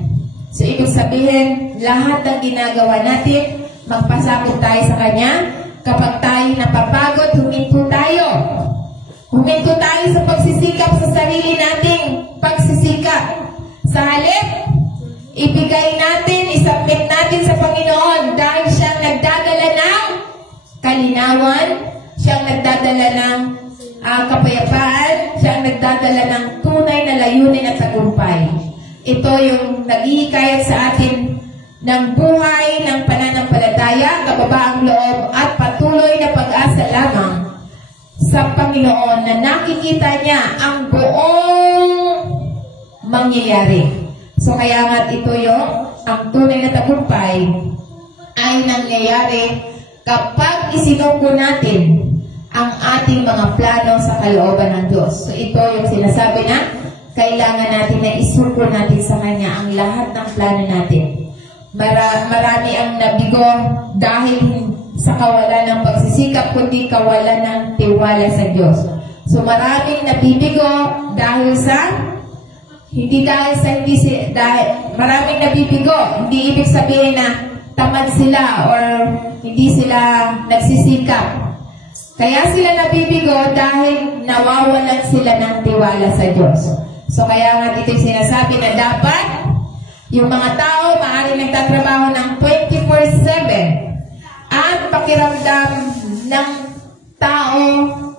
So, ibig sabihin, lahat ng ginagawa natin, magpasakop tayo sa Kanya. Kapag tayo napapagod, huminto tayo. Huminto tayo sa pagsisikap sa sarili nating pagsisikap. Sa halip, ibigay natin, isubmit natin sa Panginoon dahil siyang nagdadala ng kalinawan, siyang nagdadala ng kapayapaan, siyang nagdadala ng tunay na layunin at tagumpay. Ito yung naghihikayat sa atin ng buhay, ng pananampalataya, kababaang loob, at patuloy na pag-asa lamang sa Panginoon na nakikita niya ang buong mangyayari. So kaya nga ito yung ang tunay na tagumpay ay nangyayari kapag isinuko natin ang ating mga plano sa kalooban ng Diyos. So ito yung sinasabi na kailangan natin na isuko natin sa Kanya ang lahat ng plano natin. Marami ang nabigo dahil sa kawalan ng pagsisikap, kundi kawalan ng tiwala sa Diyos. So maraming nabibigo dahil sa maraming nabibigo. Hindi ibig sabihin na tamad sila or hindi sila nagsisikap. Kaya sila nabibigo dahil nawawalan sila ng tiwala sa Diyos. So kaya nga ito'y sinasabi na dapat yung mga tao maaaring nagtatrabaho ng 24/7 at pakiramdam ng tao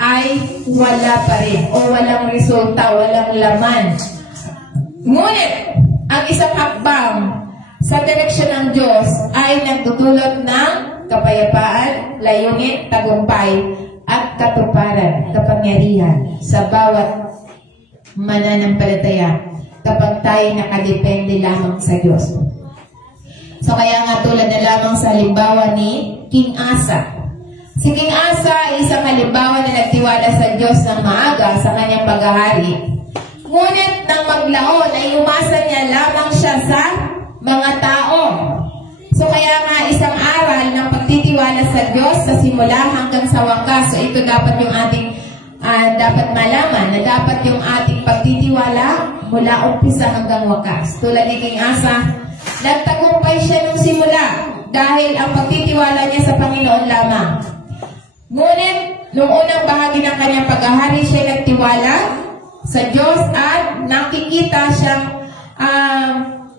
ay wala pa rin o walang resulta, walang laman. Ngunit, ang isang hakbang sa direksyon ng Diyos ay nagdudulot ng kapayapaan, layunin, tagumpay, at katuparan, kapangyarihan sa bawat mananampalataya kapag tayo nakadepende lamang sa Diyos. So kaya nga tulad na lamang sa halimbawa ni King Asa. Si King Asa ay isang halimbawa na nagtiwala sa Diyos ng maaga sa kanyang paghahari. Ngunit nang maglaon ay umasa niya lamang siya sa mga tao. So kaya nga isang aral ng pagtitiwala sa Diyos sa simula hanggang sa wakas. So ito dapat yung ating dapat malaman na dapat yung ating pagtitiwala mula umpisa hanggang wakas. Tulad ni King Asa, nagtagumpay siya nung simula dahil ang pagtitiwala niya sa Panginoon lamang. Ngunit nung unang bahagi ng kanyang paghahari siya nagtiwala sa Diyos at nakikita siyang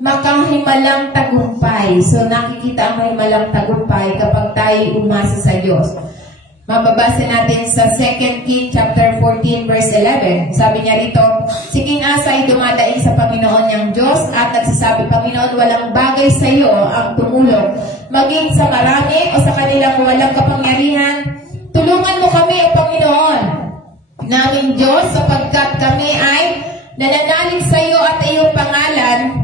makahimalang tagumpay. So nakikita ang mahimalang tagumpay kapag tayo umasa sa Diyos. Mababasa natin sa 2 King chapter 14 verse 11. Sabi niya rito, si King Asa ay dumadaing sa Panginoon niyang Diyos at nagsasabi, Panginoon, walang bagay sa iyo ang tumulong. Maging sa marami o sa kanilang walang kapangyarihan, tulungan mo kami, O Panginoon, naming Diyos, sapagkat kami ay nananalig sa iyo at iyong pangalan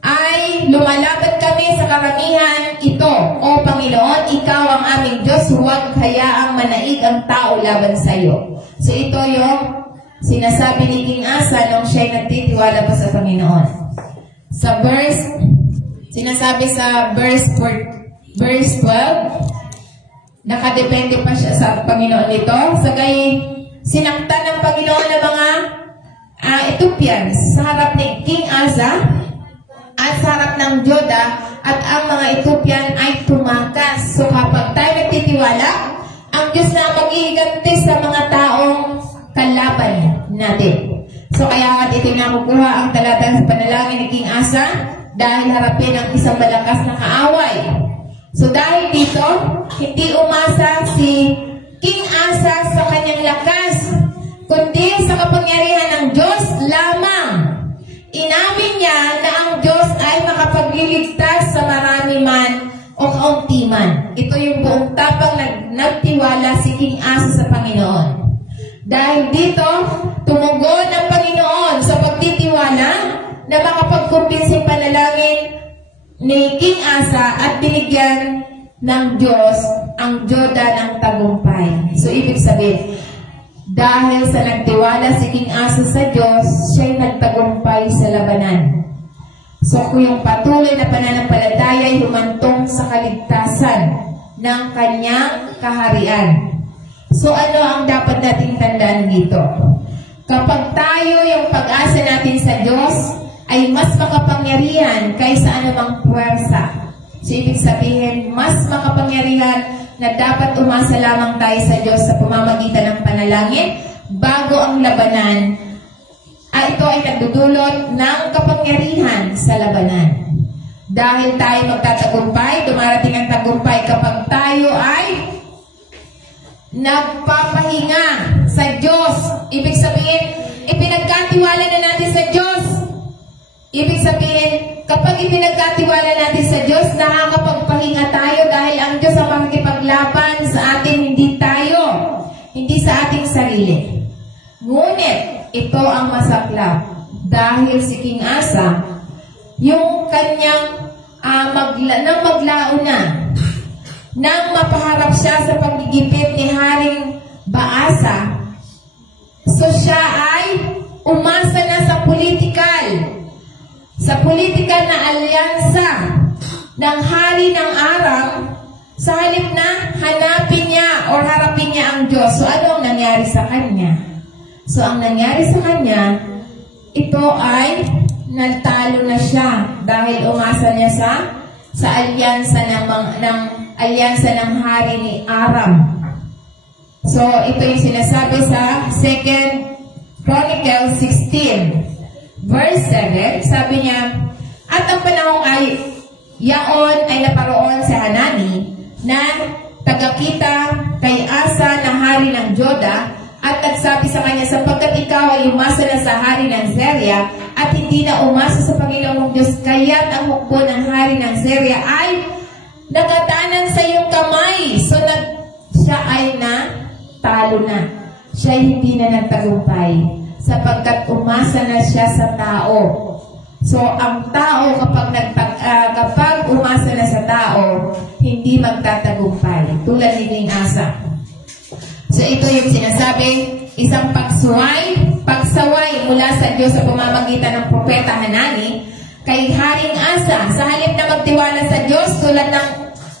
ay lumalaban kami sa karamihan ito. O Panginoon, ikaw ang aming Diyos, huwag hayaang manaig ang tao laban sa iyo. So ito yung sinasabi ni King Asa nung siya'y nagtitiwala pa sa Panginoon. Sa sinasabi sa verse 12, nakadepende pa siya sa Panginoon nito. Sagay, sinaktan ng Panginoon ng mga Ethiopians sa harap ni King Asa at sa harap ng Juda, at ang mga Ethiopian ay tumakas. So kapag tayo nagtitiwala, ang Diyos na mag-iiganti sa mga taong kalaban natin. So kaya nga dito nakukuha ang talata sa panalangin ni King Asa dahil harapin ang isang malakas na kaaway. So dahil dito, hindi umasa si King Asa sa kanyang lakas, kundi sa kapangyarihan ng Diyos lamang. Inamin niya na ang Diyos ay makapagliligtas sa marami man o kaunti man. Ito yung buong tapang nagtiwala si King Asa sa Panginoon. Dahil dito, tumugon ang Panginoon sa pagtitiwala na makapagkumpinsin panalangin ni King Asa at binigyan ng Diyos ang Joda ng tagumpay. So, ibig sabihin, dahil sa nagtiwala si King Asa sa Diyos, siya'y nagtagumpay sa labanan. So, kung yung patuloy na pananampalataya ay humantong sa kaligtasan ng kanyang kaharian. So, ano ang dapat nating tandaan dito? Kapag tayo yung pag-asa natin sa Diyos ay mas makapangyarihan kaysa anumang puwersa. So, ibig sabihin, mas makapangyarihan na dapat umasa lamang tayo sa Diyos sa pamamagitan ng panalangin bago ang labanan. Ito ay nagdudulot ng kapangyarihan sa labanan. Dahil tayo magtatagumpay, dumarating ang tagumpay kapag tayo ay nagpapahinga sa Diyos. Ibig sabihin, ipinagkatiwala na natin sa Diyos. Ibig sabihin, kapag ipinagkatiwala natin sa Diyos, nakakapagpahinga tayo dahil ang Diyos ang makikipaglaban sa atin, hindi tayo, hindi sa ating sarili. Ngunit, ito ang masaklap dahil si King Asa, yung kanyang nang maglaon na, nang mapaharap siya sa pagigipit ni Haring Baasa, so siya ay umasa na sa politikal na alyansa ng hari ng Aram sa halip na hanapin niya o harapin niya ang Diyos. So, ano ang nangyari sa kanya? So, ang nangyari sa kanya, ito ay natalo na siya dahil umasa niya sa alyansa alyansa ng hari ni Aram. So, ito yung sinasabi sa 2 Chronicles 16. Verse 7, sabi niya, at ang panahong yaon ay naparoon sa Hanani na tagakita kay Asa na hari ng Joda at nagsabi sa kanya, sapagkat ikaw ay umasa na sa hari ng Syria at hindi na umasa sa Panginoong Diyos, kaya't ang hukbo ng hari ng Syria ay nagatanan sa iyong kamay. So, siya ay natalo na. Siya hindi na nagtagumpay sapagkat umasa na siya sa tao. So, ang tao kapag umasa na sa tao, hindi magtatagumpay. Tulad ni King Asa. So, ito yung sinasabi, isang pagsaway mula sa Diyos sa pamamagitan ng propeta Hanani kay Haring Asa. Sa halip na magtiwala sa Diyos tulad ng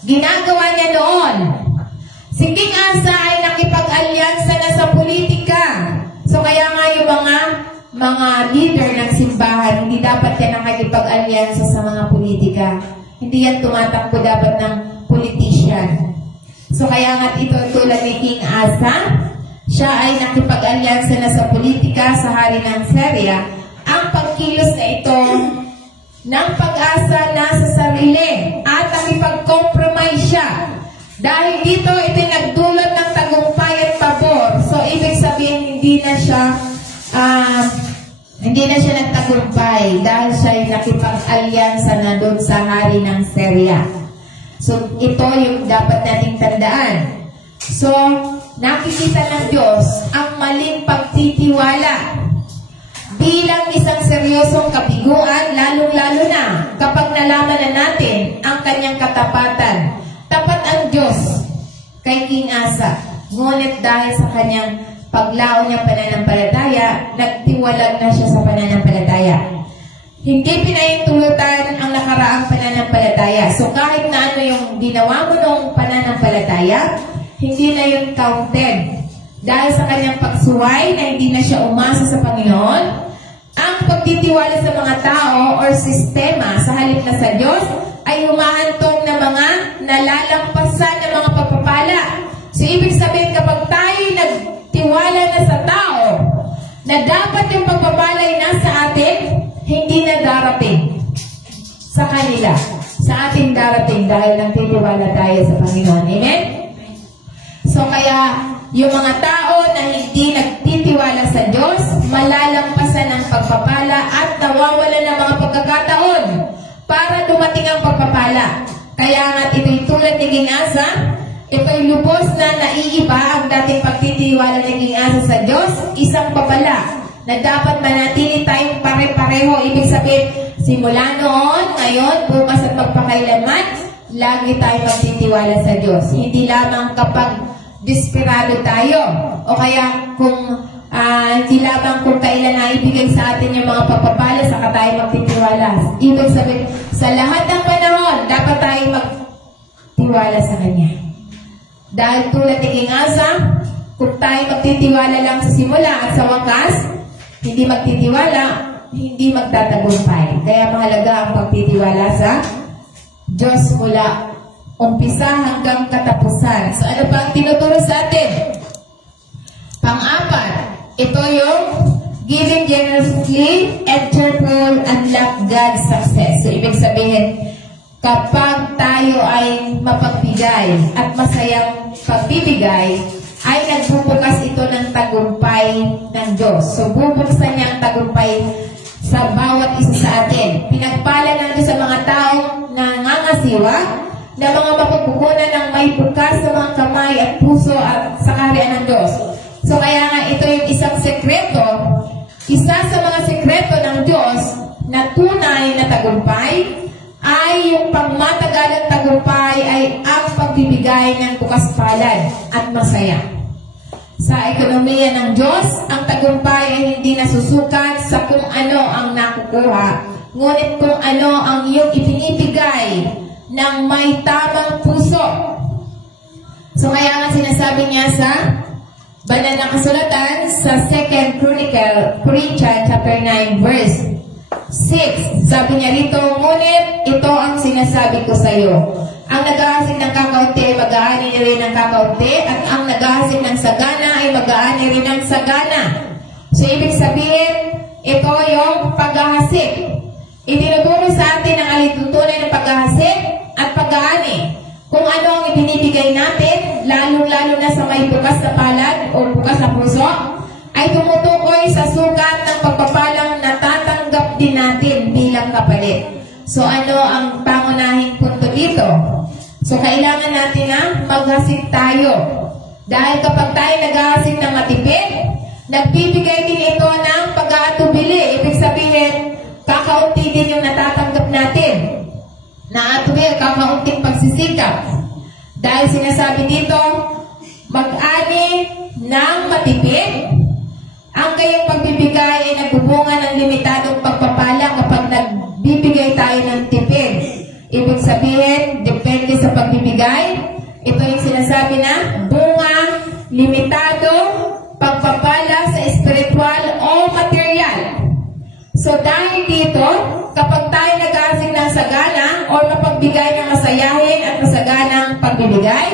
ginagawa niya noon, si King Asa ay nakipag-alyansa na sa politika. So, kaya nga yung mga leader ng simbahan, hindi dapat yan nakikipag-alyansa sa mga politika. Hindi yan tumatakbo dapat ng politician. So, kaya nga ito tulad ni King Asa, siya ay nakipag-alyansa na sa politika sa hari ng Syria. Ang pagkilos na ito ng pag-asa na sa sarili at nakipag-compromise siya. Dahil dito, ito'y nagdulot ng tagumpay at pabor. So, ibig sabihin, hindi na siya nagtagumpay dahil siya ay nakipag-alyansa na doon sa hari ng Syria. So, ito yung dapat nating tandaan. So, nakikita ng Diyos ang maling pagtitiwala bilang isang seryosong kabiguan, lalong-lalo na kapag nalaman na natin ang kanyang katapatan. Tapat ang Diyos kay King Asa. Ngunit dahil sa kanyang paglaon niyang pananampalataya, nagtiwalag na siya sa pananampalataya. Hindi pinahintulutan ang nakaraang pananampalataya. So kahit na ano yung ginawa mo nung pananampalataya, hindi na yun counted. Dahil sa kanyang pagsuway na hindi na siya umasa sa Panginoon, ang pagtitiwala sa mga tao or sistema sa halip na sa Diyos ay humahantong na mga nalalampasan na mga pagpapala. So, ibig sabihin, kapag tayo nagtiwala na sa tao, na dapat yung pagpapala ay nasa atin, hindi na darating sa kanila. Sa ating darating dahil nagtitiwala tayo sa Panginoon. Amen? So, kaya, yung mga tao na hindi nagtitiwala sa Diyos, pagpapala at nawawalan ng mga pagkakataon para dumating ang pagpapala. Kaya nga ito'y tulad ni King Asa, ito'y lubos na naiiba ang dating pagtitiwala ni King Asa sa Diyos, isang papala na dapat manatili tayong pare-pareho. Ibig sabihin, simula noon, ngayon, bukas at magpakailanman, lagi tayong magtitiwala sa Diyos. Hindi lamang kapag desperado tayo, o kaya kung hindi lamang kung kailan na ibigay sa atin yung mga pagpapala, saka tayo magtitiwala. Ibig sabihin, sa lahat ng panahon, dapat tayo magtiwala sa Kanya. Dahil tulad ni King Asa, kung tayo magtitiwala lang sa simula at sa wakas, hindi magtitiwala, hindi magtatagumpay. Kaya mahalaga ang pagtitiwala sa Diyos mula umpisa hanggang katapusan. So ano pa ang tinuturo sa atin? Pang-apat, ito yung giving generously and cheerful unlock God's success. So ibig sabihin, kapag tayo ay mapagbigay at masayang pagbibigay, ay nagbubukas ito ng tagumpay ng Diyos. So bubuksan niya ang tagumpay sa bawat isa sa atin. Pinagpala ng Diyos sa mga taong nangangasiwa, na mga mapagkukunan ng may bukas sa mga kamay at puso at sa kaharian ng Diyos. So kaya nga ito yung isang sekreto, isa sa mga sekreto ng Diyos na tunay na tagumpay ay yung pangmatagalang tagumpay ay ang pagbibigay ng bukas palad at masaya. Sa ekonomiya ng Diyos, ang tagumpay ay hindi nasusukat sa kung ano ang nakukuha, ngunit kung ano ang iyong ibinibigay ng may tamang puso. So kaya nga sinasabi niya sa banal na kasulatan sa 2 Corinthians chapter 9 verse 6. Sabi niya rito, ngunit ito ang sinasabi ko sa iyo. Ang nag-ahasik ng kakaunti ay mag-aani rin ng kakaunti, at ang nag-ahasik ng sagana ay mag-aani rin ng sagana. So ibig sabihin, ito yung paghahasik. Itinuturo sa atin ang alituntunan ng paghahasik at pag-aani. Kung ano ang ibinibigay natin, lalong-lalo na sa may bukas na palad o bukas na puso, ay tumutukoy sa sukat ng pagpapalang natatanggap din natin bilang kapalit. So ano ang pangunahing punto dito? So kailangan natin na maghasik tayo. Dahil kapag tayo naghahasik ng matipid, nagbibigay din ito ng pag-aatubili. Ibig sabihin, kakaunti din yung natatanggap natin. Naatubili, kakaunting pagsisikap. Dahil sinasabi dito, mag-ani ng matipid, ang kayong pagbibigay ay nagbubunga ng limitadong pagpapala kapag nagbibigay tayo ng tipid. Ibig sabihin, depende sa pagbibigay. Ito yung sinasabi na bunga, limitado, pagpapala sa espiritual o material. So dahil dito, kapag tayo nag-aasing ng sagana o mapagbigay ng masayahin at masaganang pagbibigay,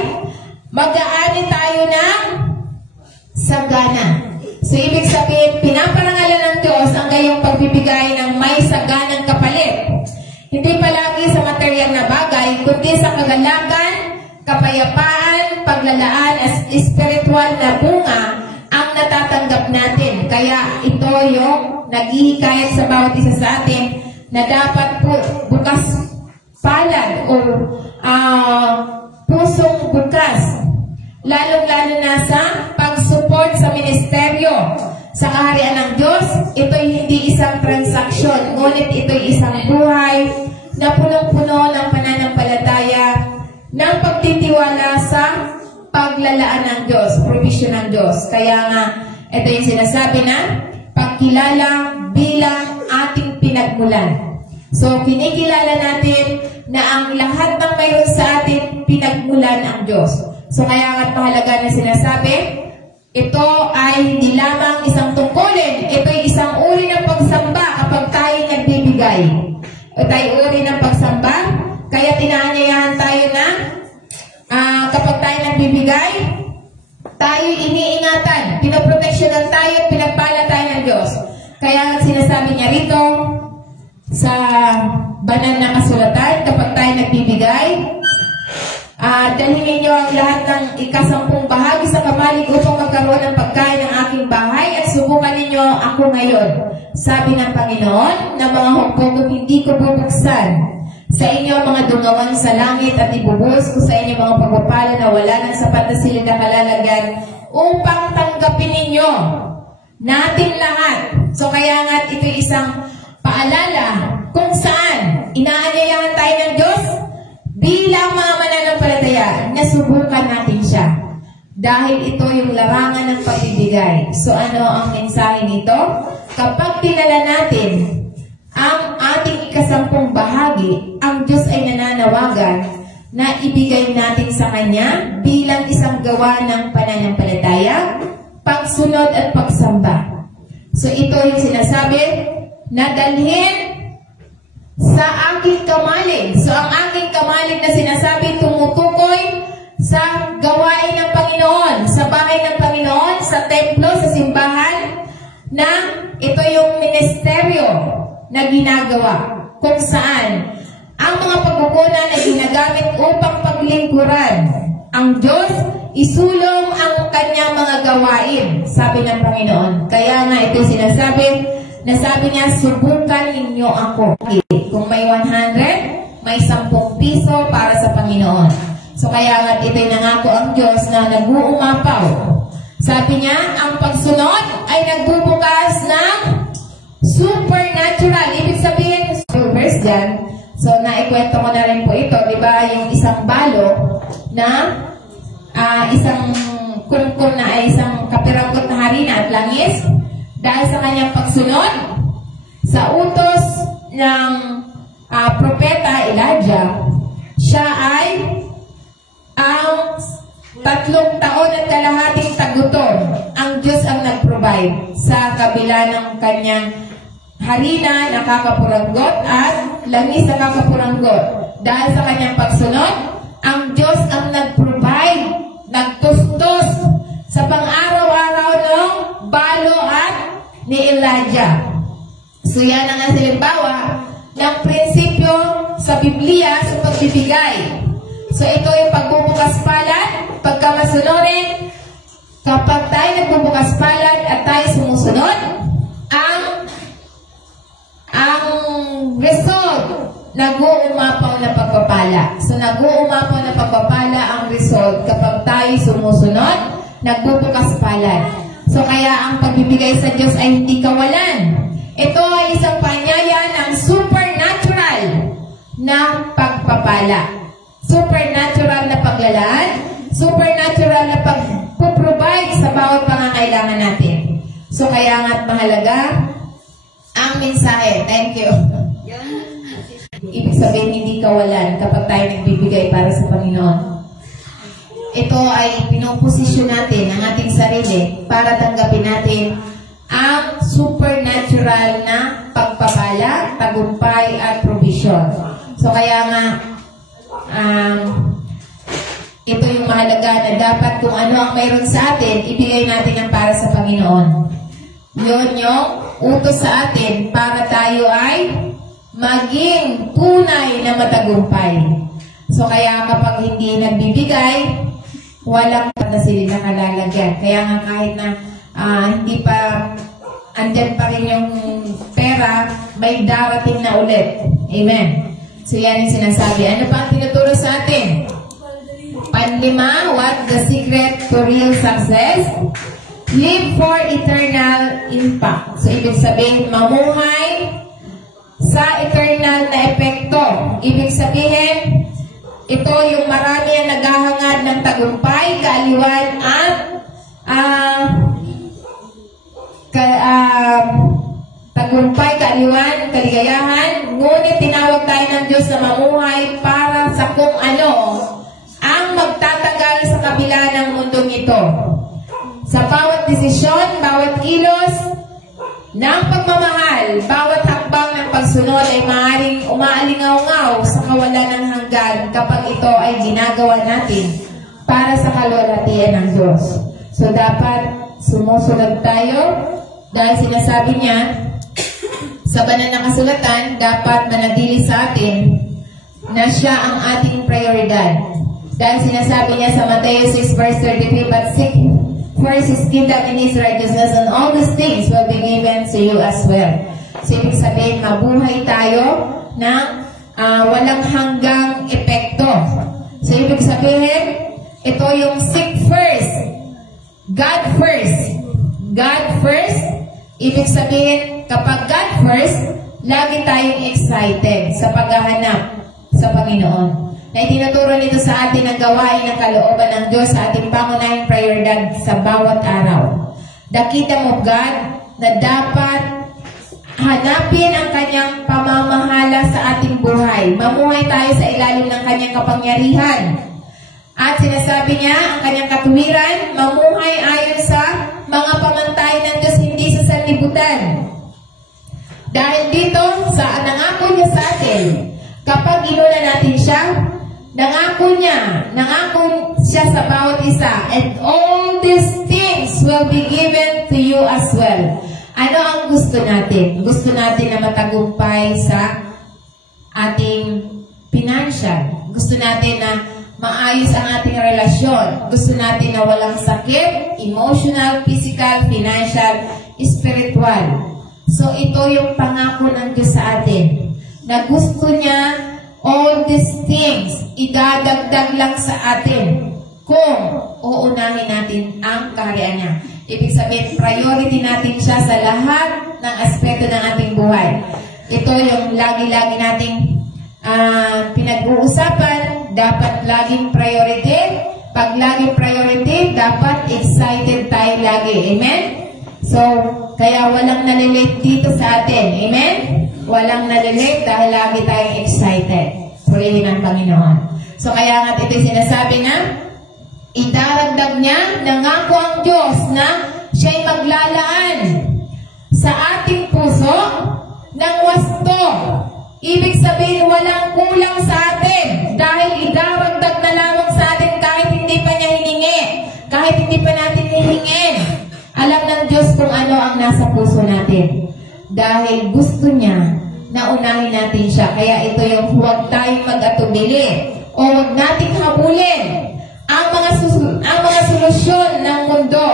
mag-aani tayo ng sagana. So, ibig sabihin, pinaparangalan ng Diyos ang gayong pagbibigay ng may saganang kapalit. Hindi palagi sa materyal na bagay, kundi sa kagalakan, kapayapaan, paglalaan at spiritual na bunga ang natatanggap natin. Kaya ito yung naghihikayat sa bawat isa sa atin na dapat bukas palad o pusong bukas. Lalong-lalo na sa pag-support sa ministeryo. Sa kaharian ng Diyos, ito'y hindi isang transaksyon, ngunit ito'y isang buhay na punong-puno ng pananampalataya ng pagtitiwala sa paglalaan ng Diyos, provision ng Diyos. Kaya nga, ito yung sinasabi na pagkilala bilang ating pinagmulan. So, kinikilala natin na ang lahat ng mayroon sa atin, pinagmulan ang Diyos. So kaya nga't mahalaga na sinasabi, ito ay hindi lamang isang tungkulin, ito ay isang uri ng pagsamba kapag tayo nagbibigay. Ito ay uri ng pagsamba, kaya tinaanyayahan tayo na kapag tayo nagbibigay, tayo iniingatan, pinoproteksyonan tayo at pinagpala tayo ng Diyos. Kaya nga't sinasabi niya rito sa banal na kasulatan, kapag tayo nagbibigay, dalhin ninyo ang lahat ng ika-10 bahagi sa kamalig upang magkaroon ng pagkain ng aking bahay at subukan ninyo ako ako ngayon, sabi ng Panginoon, na mga hukbong hindi ko bubuksan sa inyo ang mga dungawan sa langit at ibubuhos ko sa inyo mga pagpapala na wala ng sapat na silid na kalalagyan upang tanggapin ninyo natin lahat. So kaya nga ito isang paalala kung saan inaanyayahan tayo ng Diyos bilang mga mananampalataya na subukan natin siya. Dahil ito yung larangan ng pagbibigay. So ano ang mensahe nito? Kapag tinala natin ang ating ikasampung bahagi, ang Diyos ay nananawagan na ibigay natin sa Kanya bilang isang gawa ng pananampalataya, pagsunod at pagsamba. So ito yung sinasabi na dalhin sa aking kamalig. So ang aking kamalig na sinasabi tumutukoy sa gawain ng Panginoon, sa bahay ng Panginoon, sa templo, sa simbahan, na ito yung ministeryo na ginagawa kung saan ang mga pagkukunan ay ginagamit upang paglingkuran ang Diyos, isulong ang kanyang mga gawain, sabi ng Panginoon. Kaya nga ito sinasabi, na sabi niya, subukan ninyo ako. Kung may 100, may 10 piso para sa Panginoon. So kaya nga ito'y nangako ang Diyos na nag-uumapaw. Sabi niya, ang pagsunod ay nagbubukas ng supernatural. Ibig sabihin, verse dyan. So naikwento ko na rin po ito, di ba? Yung isang balo na isang kumkum na ay isang kapiranggot na harina at langis. Dahil sa kanyang pagsunod, sa utos ng propeta Elijah, siya ay ang 3 taon at kalahating tagutom. Ang Diyos ang nag-provide sa kabila ng kanyang harina na kakapuranggot at langis na kakapuranggot. Dahil sa kanyang pagsunod, ang Diyos ang nag-provide, nagtustos sa pang-araw-araw ng balo at ni Elijah. So yan ang halimbawa ng prinsipyo sa Biblia sa pagbibigay. So ito yung pagbubukas palad, pagkamasunurin, kapag tayo nagbubukas palad at tayo sumusunod, ang result, nag-uumapaw na pagpapala. So nag-uumapaw na pagpapala ang result kapag tayo sumusunod, nagbubukas palad. So kaya ang pagbibigay sa Diyos ay hindi kawalan. Ito ay isang panyaya ng supernatural na pagpapala. Supernatural na paglalaan, supernatural na pag-provide sa bawat pangangailangan natin. So kaya nga't mahalaga ang mensahe. Thank you. Ibig sabihin hindi kawalan kapag tayo nagbibigay para sa Panginoon. Ito ay pinoposisyon natin ang ating sarili para tanggapin natin ang supernatural na pagpapala, tagumpay at provision. So kaya nga ito yung mahalaga na dapat kung ano ang mayroon sa atin, ibigay natin ang para sa Panginoon. Yun yung utos sa atin para tayo ay maging tunay na matagumpay. So kaya kapag hindi nagbibigay, walang patasilid na kalalagyan. Kaya nga kahit na hindi pa andyan pa rin yung pera, may darating na ulit. Amen. So yan yung sinasabi. Ano pa ang tinuturo sa atin? Panlima, what the secret to real success? Live for eternal impact. So ibig sabihin, mamuhay sa eternal na epekto. Ibig sabihin, ito yung marami ang naghahangad ng tagumpay, kaaliwan at tagumpay, kaaliwan, kaligayahan. Ngunit tinawag tayo ng Diyos na mamuhay para sa kung ano ang magtatagal sa kabila ng mundong ito. Sa bawat desisyon, bawat kilos ng pagmamahal, bawat hakbang ng pagsunod ay maaaring umaalingaw-ngaw sa kawalan ng hanggan kapag ito ay ginagawa natin para sa kalwalhatian ng Diyos. So dapat sumusunod tayo dahil sinasabi niya sa banal na kasulatan, dapat manatili sa atin na siya ang ating prioridad. Dahil sinasabi niya sa Mateo 6 verse 33, but first His kingdom and His righteousness, and all these things will be given to you as well. So, ibig sabihin, mabuhay tayo na walang hanggang epekto. So, ibig sabihin, ito yung seek first. God first. God first. Ibig sabihin, kapag God first, lagi tayong excited sa paghahanap sa Panginoon. Na itinuturo nito sa atin ang gawain ng kalooban ng Diyos sa ating pangunahing prioridad sa bawat araw. The kingdom of God na dapat hanapin ang kanyang pamamahala sa ating buhay. Mamuhay tayo sa ilalim ng kanyang kapangyarihan. At sinasabi niya, ang kanyang katuwiran, mamuhay ayon sa mga pamantayan ng Diyos, hindi sa sanlibutan. Dahil dito, nangako niya sa atin, kapag inuna natin siya, nangako siya sa bawat isa, and all these things will be given to you as well. Ano ang gusto natin? Gusto natin na matagumpay sa ating financial. Gusto natin na maayos ang ating relasyon. Gusto natin na walang sakit, emotional, physical, financial, spiritual. So, ito yung pangako ng Diyos sa atin. Na gusto niya all these things, idadagdag lang sa atin kung uunahin natin ang kaharian niya. Ibig sabihin, priority natin siya sa lahat ng aspeto ng ating buhay. Ito yung lagi-lagi nating pinag-uusapan, dapat laging priority. Pag laging priority, dapat excited tayo lagi. Amen? So, kaya walang nalilate dito sa atin. Amen? Walang nalilate dahil lagi tayong excited. Purihin ang Panginoon. So, kaya nga ito sinasabi na, idaragdag niya, nangako ang Diyos na siya'y maglalaan sa ating puso ng wasto. Ibig sabihin, walang kulang sa atin dahil idaragdag na lamang sa atin kahit hindi pa niya hiningi, kahit hindi pa natin hihingin. Alam ng Diyos kung ano ang nasa puso natin. Dahil gusto niya na unahin natin siya. Kaya ito yung huwag tayong mag-atubili o huwag nating habulin ang mga solusyon ng mundo.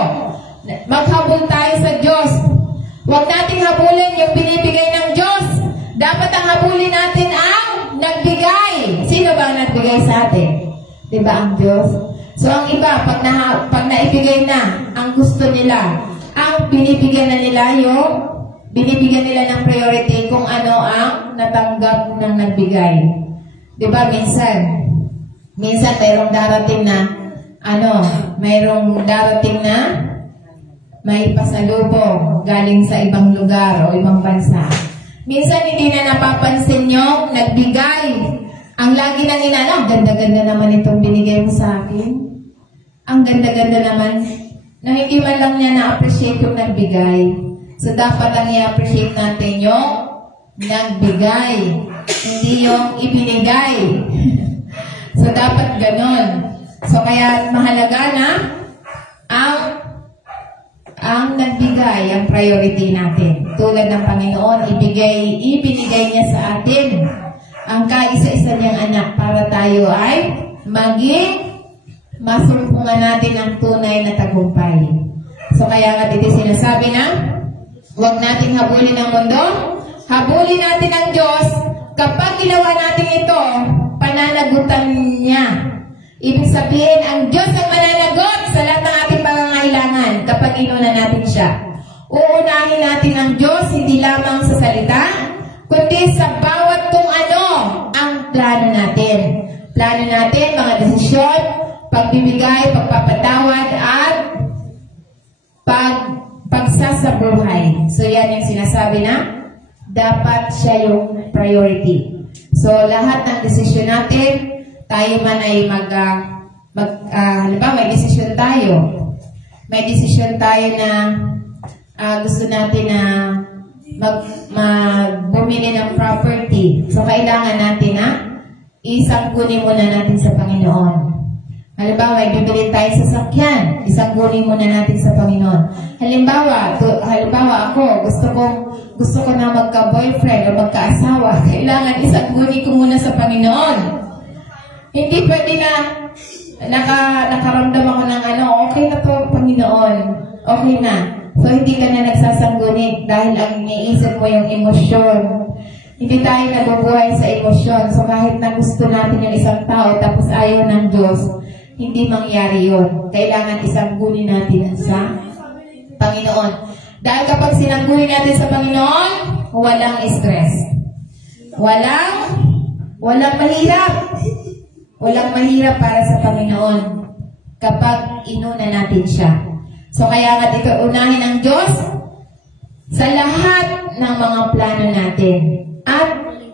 Maghabol tayo sa Diyos. Huwag nating habulin yung binibigay ng Diyos. Dapat ang habulin natin ang nagbigay. Sino ba ang nagbigay sa atin? Diba ang Diyos? So ang iba, pag naibigay na ang gusto nila, ang binibigyan na nila binibigyan nila ng priority kung ano ang natanggap ng nagbigay. Diba minsan mayroong darating na may pasalubong galing sa ibang lugar o ibang bansa. Minsan hindi na napapansin yung nagbigay. Ang lagi nang ganda-ganda naman itong binigay mo sa akin. Ang ganda-ganda naman na hindi man lang niya na-appreciate yung nagbigay. So dapat ang i-appreciate natin yung nagbigay, hindi yung ibinigay. So, dapat ganon. So, kaya mahalaga na ang nagbigay, ang priority natin. Tulad ng Panginoon, ibinigay niya sa atin ang kaisa-isa niyang anak para tayo ay maging masumpungan natin ang tunay na tagumpay. So, kaya nga dito sinasabi na, huwag nating habulin ang mundo, habulin natin ang Diyos. Kapag ginawa natin ito, pananagutan niya. Ibig sabihin, ang Diyos ang mananagot sa lahat ng ating pangangailangan kapag inuna natin siya. Uunahin natin ang Diyos, hindi lamang sa salita, kundi sa bawat kung ano ang plano natin. Plano natin, mga desisyon, pagbibigay, pagpapatawad, at pagsasabuhay. So, yan yung sinasabi na dapat siya yung priority. So, lahat ng desisyon natin, tayo man ay halimbawa, may desisyon tayo. May desisyon tayo na gusto natin na bumili ng property. So, kailangan natin na isanggunin muna natin sa Panginoon. Halimbawa, may bibili tayo sa sakyan. Isanggunin muna natin sa Panginoon. Halimbawa ako, gusto ko na magka-boyfriend o magka-asawa. Kailangan isanggunin ko muna sa Panginoon. Hindi pwede na nakaramdam ako ng okay na to, Panginoon. Okay na. So, hindi ka na nagsasanggunit dahil ang iniisip mo yung emosyon. Hindi tayo nabubuhay sa emosyon. So, kahit na gusto natin yung isang tao tapos ayaw ng Diyos, hindi mangyari yun. Kailangan isanggunin natin sa Panginoon. Dahil kapag sinanggunin natin sa Panginoon, walang stress. Walang mahirap. Walang mahirap para sa Panginoon kapag inuna natin siya. So kaya nga ito, unahin ang Diyos sa lahat ng mga plano natin. At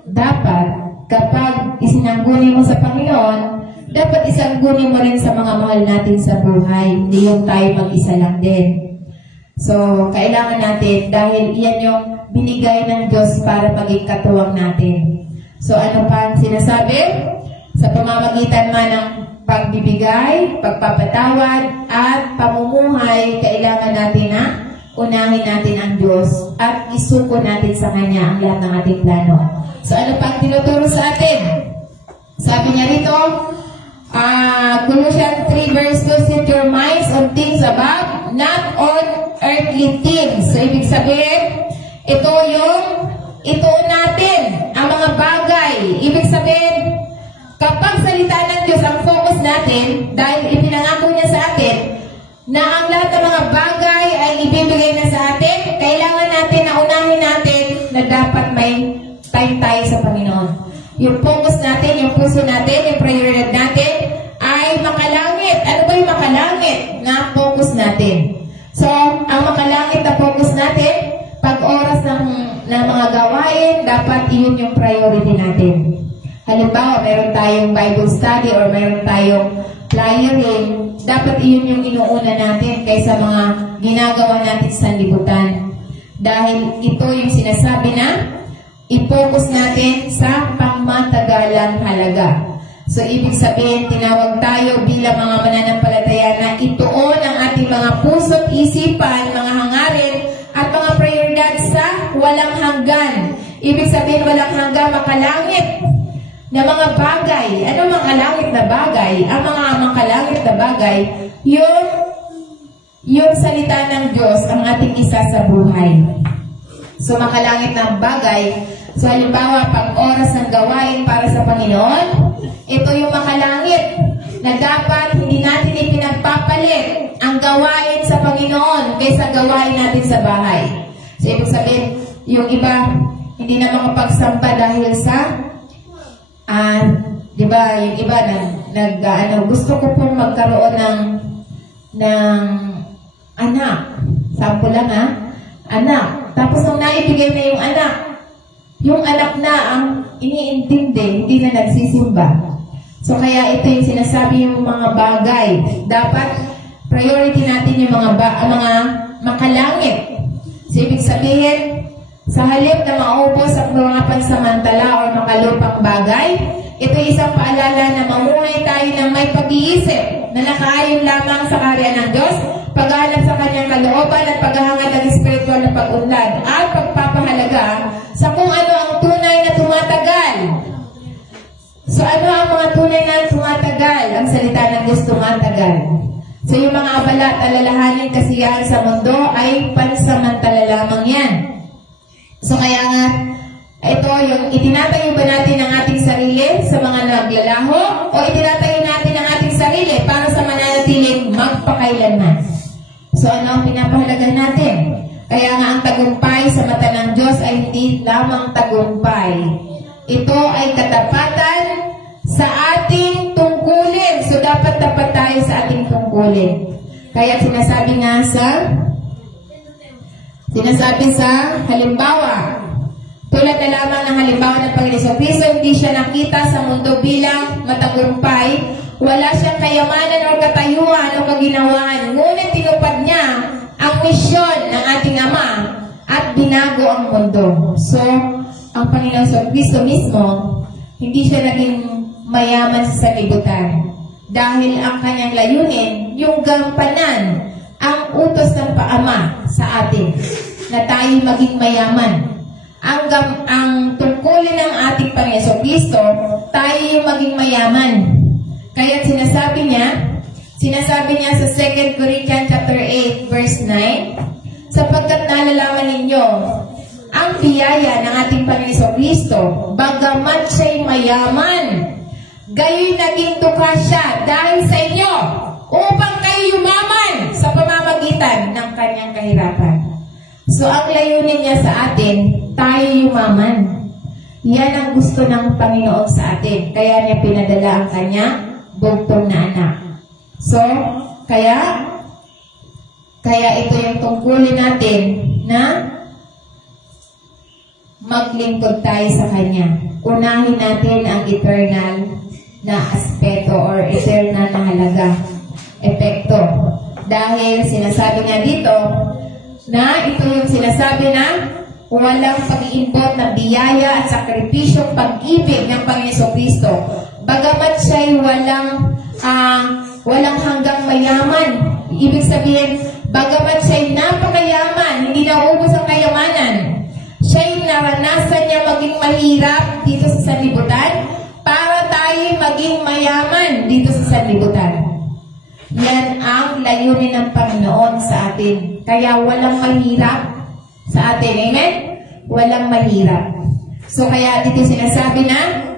dapat, kapag isinangguni mo sa Panginoon, dapat isangguni mo rin sa mga mahal natin sa buhay. Hindi yung tayo mag-isa lang din. So, kailangan natin, dahil iyan yung binigay ng Diyos para maging katuwang natin. So, ano pa ang sinasabi? Sa pamamagitan man ng pagbibigay, pagpapatawad, at pamumuhay, kailangan natin na unahin natin ang Diyos at isuko natin sa Kanya ang lahat ng ating plano. So, ano pa ang tinuturo sa atin? Sabi niya rito, Colossians 3 verse 2, set your minds on things above, not on earthly things. So, ibig sabihin, ito natin, ang mga bagay. Ibig sabihin, kapag salita ng Diyos ang focus natin, dahil ipinangako niya sa atin, na ang lahat ng mga bagay ay ibibigay na sa atin, kailangan natin na unahin natin na dapat may time tayo sa Panginoon. Yung focus natin, yung puso natin, yung prioridad natin, ay makalangit. Ano ba yung makalangit na focus natin? So, ang makalangit na focus natin, pag oras ng mga gawain, dapat iyon yung priority natin. Halimbawa, mayroon tayong Bible study or mayroon tayong flyering, dapat iyon yung inuuna natin kaysa mga ginagawa natin sa libutan. Dahil ito yung sinasabi na i-focus natin sa pangmatagalang halaga. So, ibig sabihin, tinawag tayo bilang mga mananampalataya na ituon ang ating mga puso't isipan, mga hangarin, at mga prioridad sa walang hanggan. Ibig sabihin, walang hanggan, makalangit na mga bagay. Ano makalangit na bagay? Ang mga makalangit na bagay, yung salita ng Diyos ang ating isa sa buhay. So, makalangit na bagay. So, halimbawa, pag oras ng gawain para sa Panginoon, ito yung makalangit na dapat hindi natin ipinagpapalit ang gawain sa Panginoon kaysa gawain natin sa bahay. So, ibig sabihin, yung iba, hindi na makapagsamba dahil sa di ba, yung iba gusto ko pong magkaroon ng anak. Sample lang anak. Tapos nung naibigay na yung anak na ang iniintindi, hindi na nagsisimba. So kaya ito yung sinasabi yung mga bagay. Dapat priority natin yung mga makalangit. So ibig sabihin, sa halip na maubos ang mga pansamantala o makalupang bagay, ito isang paalala na mamuhay tayo ng may pag-iisip na nakaayon lamang sa karya ng Diyos, paghahanap sa kanyang kalooban at paghahangad ng spiritual na pag-unlad at pagpapahalaga sa kung ano ang tunay na tumatagal. So ano ang mga tunay na tumatagal? Ang salita ng Diyos tumatagal. So yung mga abala at alalahanin kasiyahan sa mundo ay pansamantala lamang yan. So kaya nga, ito yung itinatayo ba natin ang ating sarili sa mga naglalaho o itinatayo natin ang ating sarili para sa mananatiling magpakailanman. So ano ang pinapahalagan natin? Kaya nga ang tagumpay sa mata ng Diyos ay hindi lamang tagumpay. Ito ay katapatan sa ating tungkulin. So dapat tapat tayo sa ating tungkulin. Kaya sinasabi sa halimbawa, tulad na lamang ng halimbawa ng Panginoon Kristo, hindi siya nakita sa mundo bilang matagumpay, wala siyang kayamanan o katayuan o kaginawaan, ngunit tinupad niya ang misyon ng ating Ama at binago ang mundo. So, ang Panginoon Kristo mismo, hindi siya naging mayaman sa sanlibutan dahil ang kanyang layunin, yung gampanan ang utos ng Paama sa atin na tayo maging mayaman. Ang tungkulin ng ating Panginoon Kristo, tayo yung maging mayaman. Kaya sinasabi niya sa 2 Corinthians chapter 8 verse 9, sapagkat nalalaman ninyo ang biyaya ng ating Panginoon Kristo, bagamat siya'y mayaman, gayo'y naging dukha siya dahil sa inyo, upang kayo yumaman sa pamamagitan ng kanyang kahirapan. So, ang layunin niya sa atin, tayo yumaman. Yan ang gusto ng Panginoon sa atin. Kaya niya pinadala ang kanyang bugtong na anak. So, kaya ito yung tungkulin natin na maglingkod tayo sa Kanya. Unahin natin ang eternal na aspeto or eternal na halaga, epekto. Dahil sinasabi nga dito na ito yung sinasabi na walang pag-iimbot na biyaya at sakripisyong pag-ibig ng Panginoon Kristo. Bagamat siya'y walang hanggang mayaman. Ibig sabihin, bagamat siya'y napakayaman, hindi naubos ang kayamanan. Siya'y naranasan niya maging mahirap dito sa sanlibutan para tayo maging mayaman dito sa sanlibutan. Yan ang layunin ng Panginoon sa atin. Kaya walang mahirap sa atin. Amen? Walang mahirap. So kaya dito sinasabi na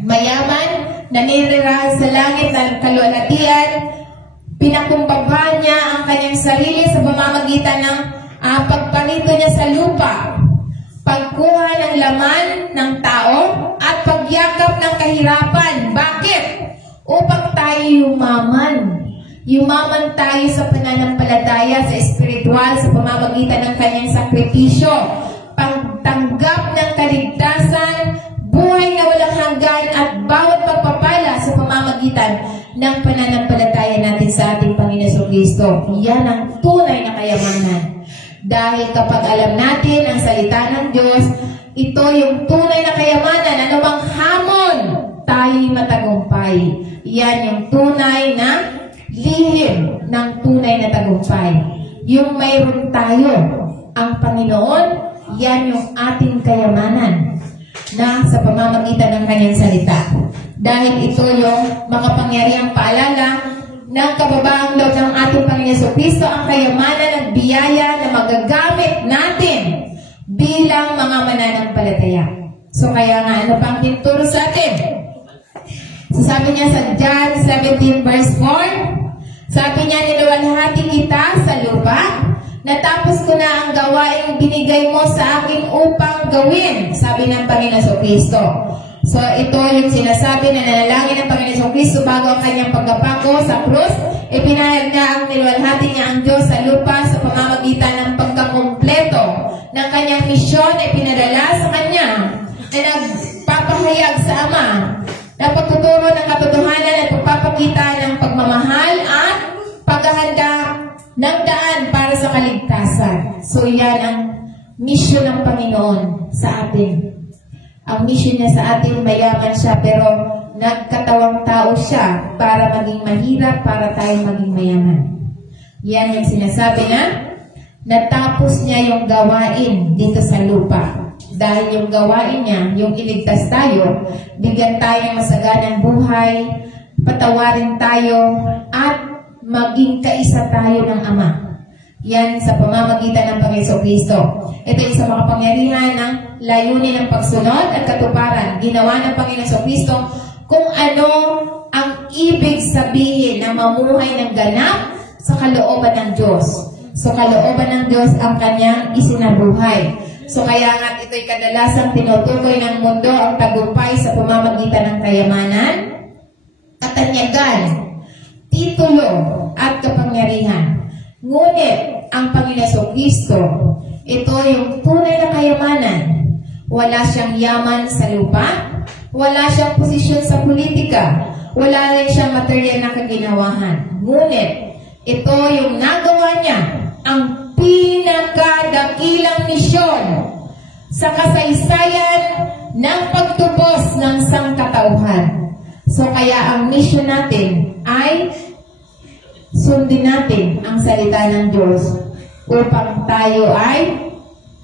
mayaman, naninirahan sa langit ng kaluwalhatian, pinakumbaba niya ang kanyang sarili sa pamamagitan ng pagparito niya sa lupa, pagkuha ng laman ng tao, at pagyakap ng kahirapan. Bakit? Upang tayo yumaman. Yumaman tayo sa pananampalataya, sa espiritual, sa pamamagitan ng kanyang sakripisyo, pagtanggap ng kaligtasan, buhay na walang hanggan, at bawat pagpapala sa pamamagitan ng pananampalataya natin sa ating Panginoon Kristo. Yan ang tunay na kayamanan. Dahil kapag alam natin ang salita ng Diyos, ito yung tunay na kayamanan. Anumang hamon, tayo'y matagumpay. Yan yung tunay na lihim ng tunay na tagumpay. Yung mayroon tayo, ang Panginoon, yan yung ating kayamanan na sa pamamagitan ng kanyang salita. Dahil ito yung makapangyarihang paalala ng kababaang loob ng ating Panginoon Kristo, ang kayamanan at biyaya na magagamit natin bilang mga mananampalataya. So kaya nga, ano pang tinturo sa atin? So sabi niya sa John 17 verse 4, sabi niya, niluwalhati kita sa lupa, natapos ko na ang gawaing binigay mo sa akin upang gawin, sabi ng Panginoon Kristo. So ito yung sinasabi na nanalangin ng Panginoon Kristo bago ang kanyang pagkapako sa krus. Ipinahayag niya ang niluwalhati niya ang Diyos sa lupa sa pamamagitan ng pagkakumpleto ng kanyang misyon ay pinadala sa kanya na nagpapahayag sa Ama na pagtuturo ng katotohanan at pagpapakita ng pagmamahal at paghahanda ng daan para sa kaligtasan. So yan ang misyon ng Panginoon sa atin. Ang mission niya sa atin, mayaman siya, pero nagkatawang tao siya para maging mahirap, para tayo maging mayaman. Yan yung sinasabi na natapos niya yung gawain dito sa lupa. Dahil yung gawain niya, yung iligtas tayo, bigyan tayo ng masaganang buhay, patawarin tayo, at maging kaisa tayo ng Ama. Yan sa pamamagitan ng Panginoon Kristo. Ito yung sa makapangyarihan ng layunin ng pagsunod at katuparan. Ginawa ng Panginoon Kristo kung ano ang ibig sabihin na mamuhay ng ganap sa kalooban ng Diyos. So kalooban ng Diyos ang kanyang isinabuhay. So kaya nga ito'y kadalasang tinutukoy ng mundo ang tagumpay sa pamamagitan ng kayamanan, katanyagan, titulo, at kapangyarihan. Ngunit ang Panginoon Kristo, ito yung tunay na kayamanan. Wala siyang yaman sa lupa, wala siyang posisyon sa politika, wala rin siyang material na kaginawahan. Ngunit, ito yung nagawa niya, ang pinakadakilang misyon sa kasaysayan ng pagtubos ng sangkatauhan. So kaya ang misyon natin ay sundin natin ang salita ng Diyos upang tayo ay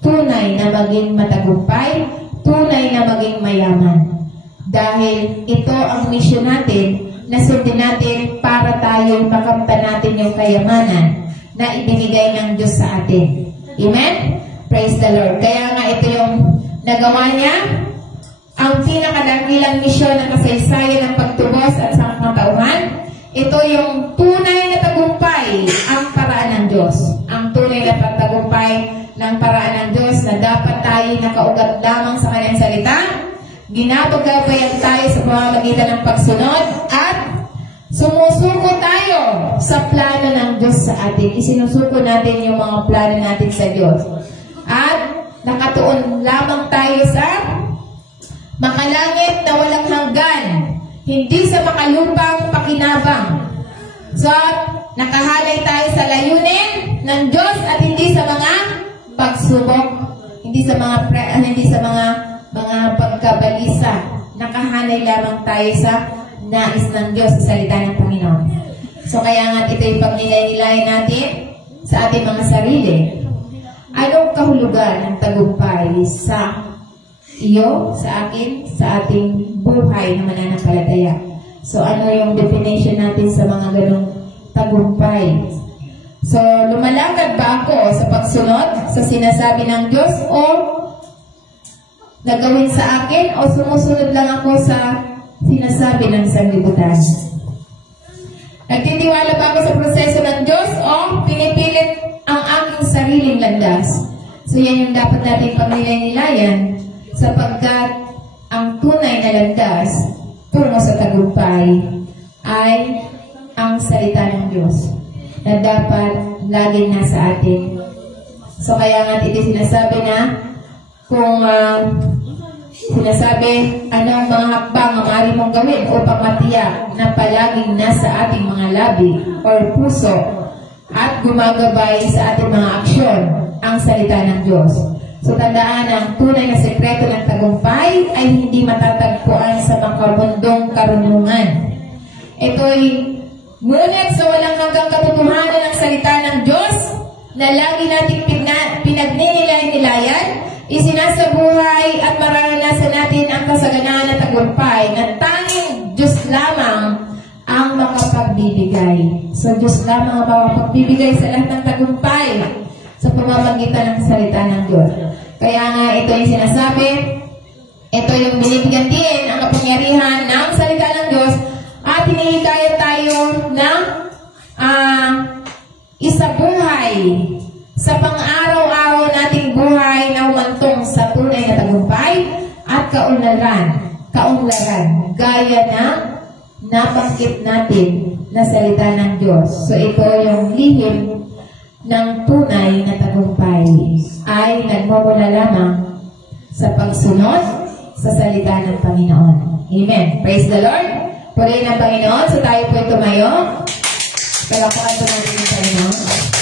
tunay na maging matagumpay, tunay na maging mayaman. Dahil ito ang misyon natin na sundin natin para tayo makamtan natin yung kayamanan na ibinigay ng Diyos sa atin. Amen? Praise the Lord. Kaya nga ito yung nagawa niya, ang pinakadakilang misyon ng kasaysayan ng pagtubos at sangkatauhan. Ito yung tunay na tagumpay, ang paraan ng Diyos. Ang tunay na pagtagumpay ng paraan ng Diyos na dapat tayo nakaugat lamang sa kanyang salita. Ginapagabayan tayo sa pamamagitan ng pagsunod at sumusuko tayo sa plano ng Diyos sa atin. Isinusuko natin yung mga plano natin sa Diyos. At nakatuon lamang tayo sa makalangit na walang hanggan, hindi sa makalupang pakinabang. So, nakahalay tayo sa layunin ng Diyos at hindi sa mga pagsubok, hindi sa mga pagkabalisa. Nakahalay lamang tayo sa nais ng Diyos sa salita ng Panginoon. So, kaya nga ito yung pagnilay-nilay natin sa ating mga sarili. Anong kahulugan ng tagumpay sa iyo, sa akin, sa ating buhay na mananampalataya? So, ano yung definition natin sa mga ganong tagumpay? So, lumalakad ba ako sa pagsunod sa sinasabi ng Diyos o nagawin sa akin o sumusunod lang ako sa sinasabi ng sanlibutan? Nagtitiwala ba ako sa proseso ng Diyos o pinipilit ang aking sariling landas? So, yan yung dapat natin pagnilay-nilayan sapagkat ang tunay na landas tungo sa tagumpay ay ang salita ng Diyos na dapat laging nasa atin. So, kaya nga ito sinasabi na kung anong mga hakbang ang maaari mong gawin upang matiyak na palaging nasa ating mga labi or puso at gumagabay sa ating mga aksyon ang salita ng Diyos. So, tandaan ang tunay na sekreto ng tagumpay ay hindi matatagpuan sa makabundong karunungan. Ito'y ngunit sa walang hanggang katotohanan ng salita ng Diyos na lagi nating pinagninilayan, isinasabuhay at mararanasan natin ang kasaganaan na tagumpay na tanging Diyos lamang ang makapagbibigay. So, Diyos lamang ang makapagbibigay sa lahat ng tagumpay sa pamamagitan ng salita ng Diyos. Kaya nga ito yung sinasabi, ito yung binibigyan din ang kapangyarihan ng salita ng Diyos at hinihikayat tayo na isabuhay sa pang-araw-araw nating buhay na humantong sa tunay na tagumpay at kaunlaran, gaya na nabanggit natin na salita ng Diyos. So ito yung lihim ng tunay na tagumpay ay nagmumula lamang sa pagsunod sa salita ng Panginoon. Amen. Praise the Lord. Purihin ang Panginoon. So tayo po tumayo. Palakuan po natin ng Panginoon.